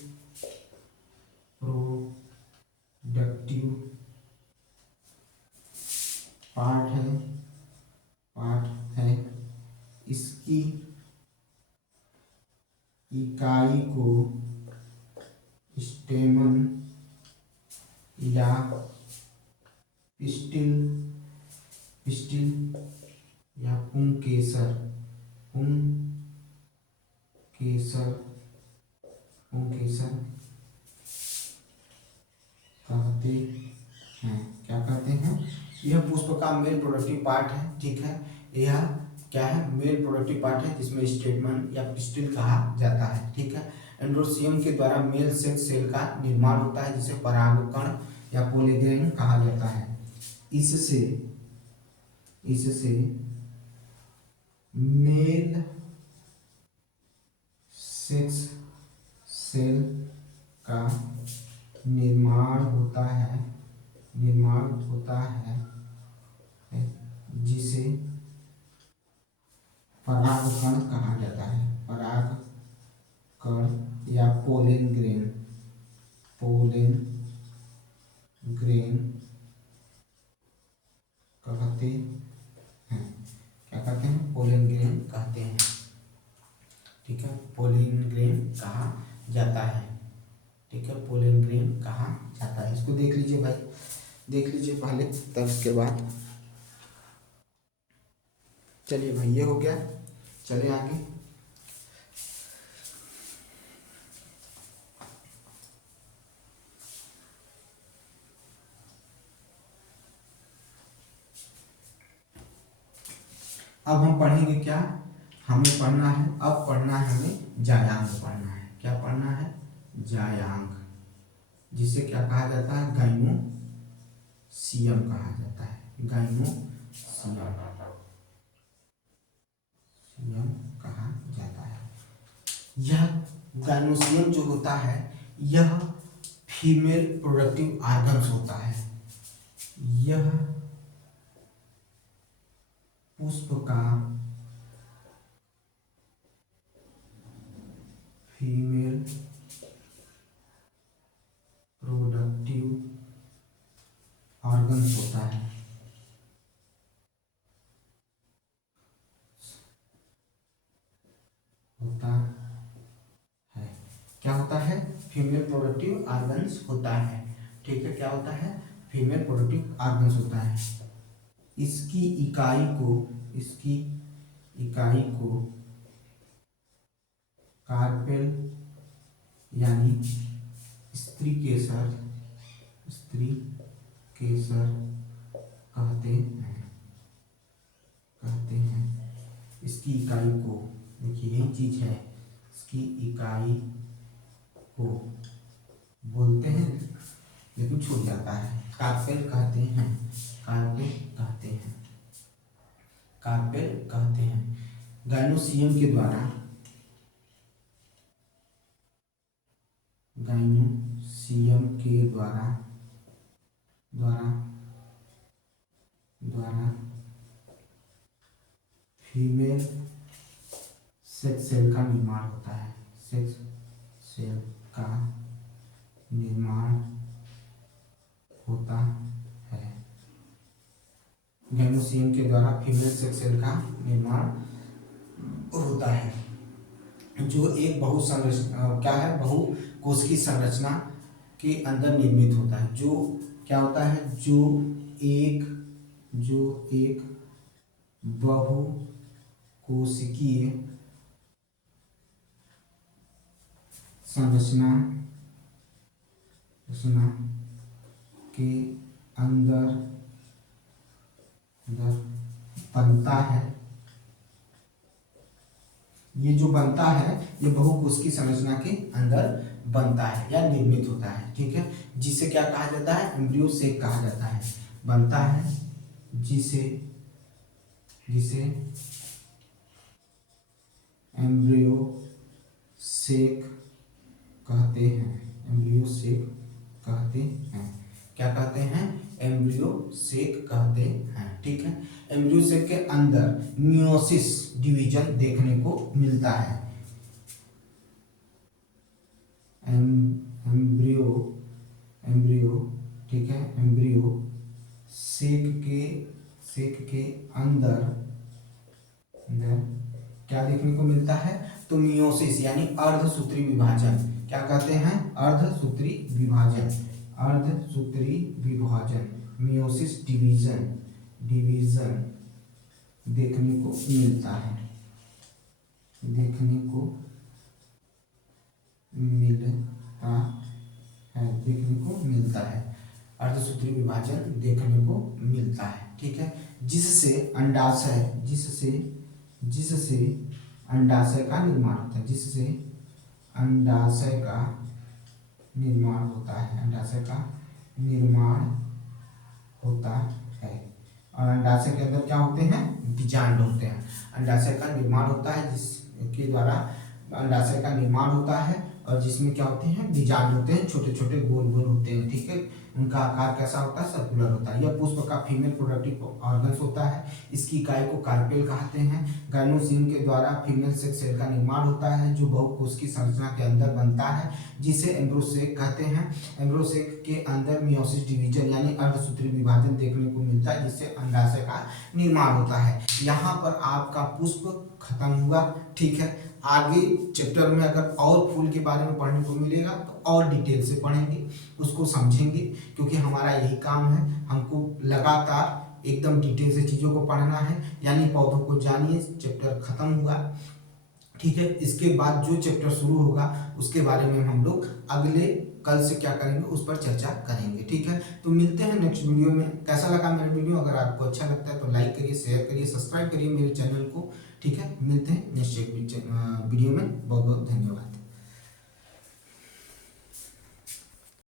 प्रोडक्टिव पार्ट है। इसकी इकाई को स्टेमन या पिस्टिल पिस्टिल या पुंकेसर कहते हैं। क्या कहते हैं? यह पुष्प का मेल प्रोडक्टिव पार्ट है। ठीक है। यह क्या है? मेल प्रोडक्टिव पार्ट है, जिसमें स्टेटमेन या पिस्टिल कहा जाता है। ठीक है। एंड्रोसियम के द्वारा मेल सेक्स सेल का निर्माण होता है, जिसे परागकण या पोलिगेन कहा जाता है। इससे मेल सेक्स सेल का निर्माण होता है जिसे परागकण कहा जाता है। परागकण या पोलन ग्रेन कहते हैं। क्या कहते हैं? पोलन ग्रेन कहते हैं। ठीक है। पोलन ग्रेन कहा जाता है। ठीक है। पोलन ग्रेन कहा जाता है। इसको देख लीजिए भाई, देख लीजिए पहले, तब उसके बाद। चलिए भाई, ये हो गया। चलिए आगे। अब हम पढ़ेंगे क्या? हमें पढ़ना है, अब पढ़ना है हमें जायांग पढ़ना है। क्या पढ़ना है? जायांग, जिसे क्या कहा जाता है? गाइनोसियम कहा जाता है। गाइनोसियम कहा जाता है। यह गाइनोसियम जो होता है, यह फीमेल प्रोडक्टिव ऑर्गन्स होता है। यह पुष्प का फीमेल प्रोडक्टिव ऑर्गन्स होता है। क्या होता है? फीमेल प्रोडक्टिव ऑर्गन्स होता है। ठीक है। क्या होता है? फीमेल प्रोडक्टिव ऑर्गन्स होता है। इसकी इकाई को कार्पेल यानी स्त्री केसर कहते हैं। इसकी इकाई को, देखिए यही चीज है, इसकी इकाई को बोलते हैं, लेकिन छूट जाता है। कार्पेल कहते हैं। गाइनोसियम के द्वारा फीमेल सेक्स सेल का निर्माण होता है। सेक्स सेल का निर्माण गैनोसियम के द्वारा फीमेल सेक्स सेल का निर्माण होता है, जो एक बहु संरचना क्या है, बहुकोशिकीय संरचना के अंदर निर्मित होता है। जो क्या होता है, जो एक बहुकोशिकीय संरचना के अंदर बनता है। ये जो बनता है ये बहुकोशिकीय संरचना के अंदर बनता है या निर्मित होता है, ठीक है, जिसे क्या कहा जाता है, एम्ब्रियो सेक कहा जाता है। बनता है जिसे एम्ब्रियो सेक कहते हैं। एम्ब्रियो सेक कहते हैं। क्या कहते हैं, एम्ब्रियो सेक कहते हैं, ठीक है। एम्ब्रियो सेक के अंदर मियोसिस डिवीजन देखने को मिलता है। एम्ब्रियो ठीक है, एम्ब्रियो सेक के अंदर क्या देखने को मिलता है, तो मियोसिस यानी अर्धसूत्री विभाजन। क्या कहते हैं, अर्धसूत्री विभाजन, मियोसिस डिवीजन देखने को मिलता है, देखने को मिलता है, अर्धसूत्री विभाजन देखने को मिलता है, ठीक है, जिससे अंडाशय का निर्माण होता है, जिससे अंडाशय का निर्माण होता है। और अंडाशय के अंदर क्या होते हैं, बीजांड होते हैं। अंडाशय का निर्माण होता है, जिसके द्वारा अंडाशय का निर्माण होता है, और जिसमें क्या होते हैं, बीजांड होते हैं, छोटे छोटे गोल गोल होते हैं, ठीक है। उनका आकार कैसा होता है, सर्कुलर होता है। यह पुष्प का फीमेल प्रोडक्टिव ऑर्गन्स होता है। इसकी इकाई को कार्पेल कहते हैं। गायनोसियम के द्वारा फीमेल सेक्स सेल का निर्माण होता है, जो बहुकोशिकीय संरचना के अंदर बनता है, जिसे एम्ब्रोसेक कहते हैं। एम्ब्रोसेक के अंदर मियोसिस डिवीजन यानी अर्धसूत्री विभाजन देखने को मिलता है, जिससे अंडाशय का निर्माण होता है। यहाँ पर आपका पुष्प खत्म हुआ, ठीक है। आगे चैप्टर में अगर और फूल के बारे में पढ़ने को मिलेगा तो और डिटेल से पढ़ेंगे, उसको समझेंगे, क्योंकि हमारा यही काम है, हमको लगातार एकदम डिटेल से चीज़ों को पढ़ना है। यानी पौधों को जानिए चैप्टर खत्म हुआ, ठीक है। इसके बाद जो चैप्टर शुरू होगा उसके बारे में हम लोग अगले कल से क्या करेंगे उस पर चर्चा करेंगे, ठीक है। तो मिलते हैं नेक्स्ट वीडियो में। कैसा लगा मेरा वीडियो, अगर आपको अच्छा लगता है तो लाइक करिए, शेयर करिए, सब्सक्राइब करिए मेरे चैनल को, ठीक है। मिलते हैं नेक्स्ट वीडियो में। बहुत बहुत धन्यवाद।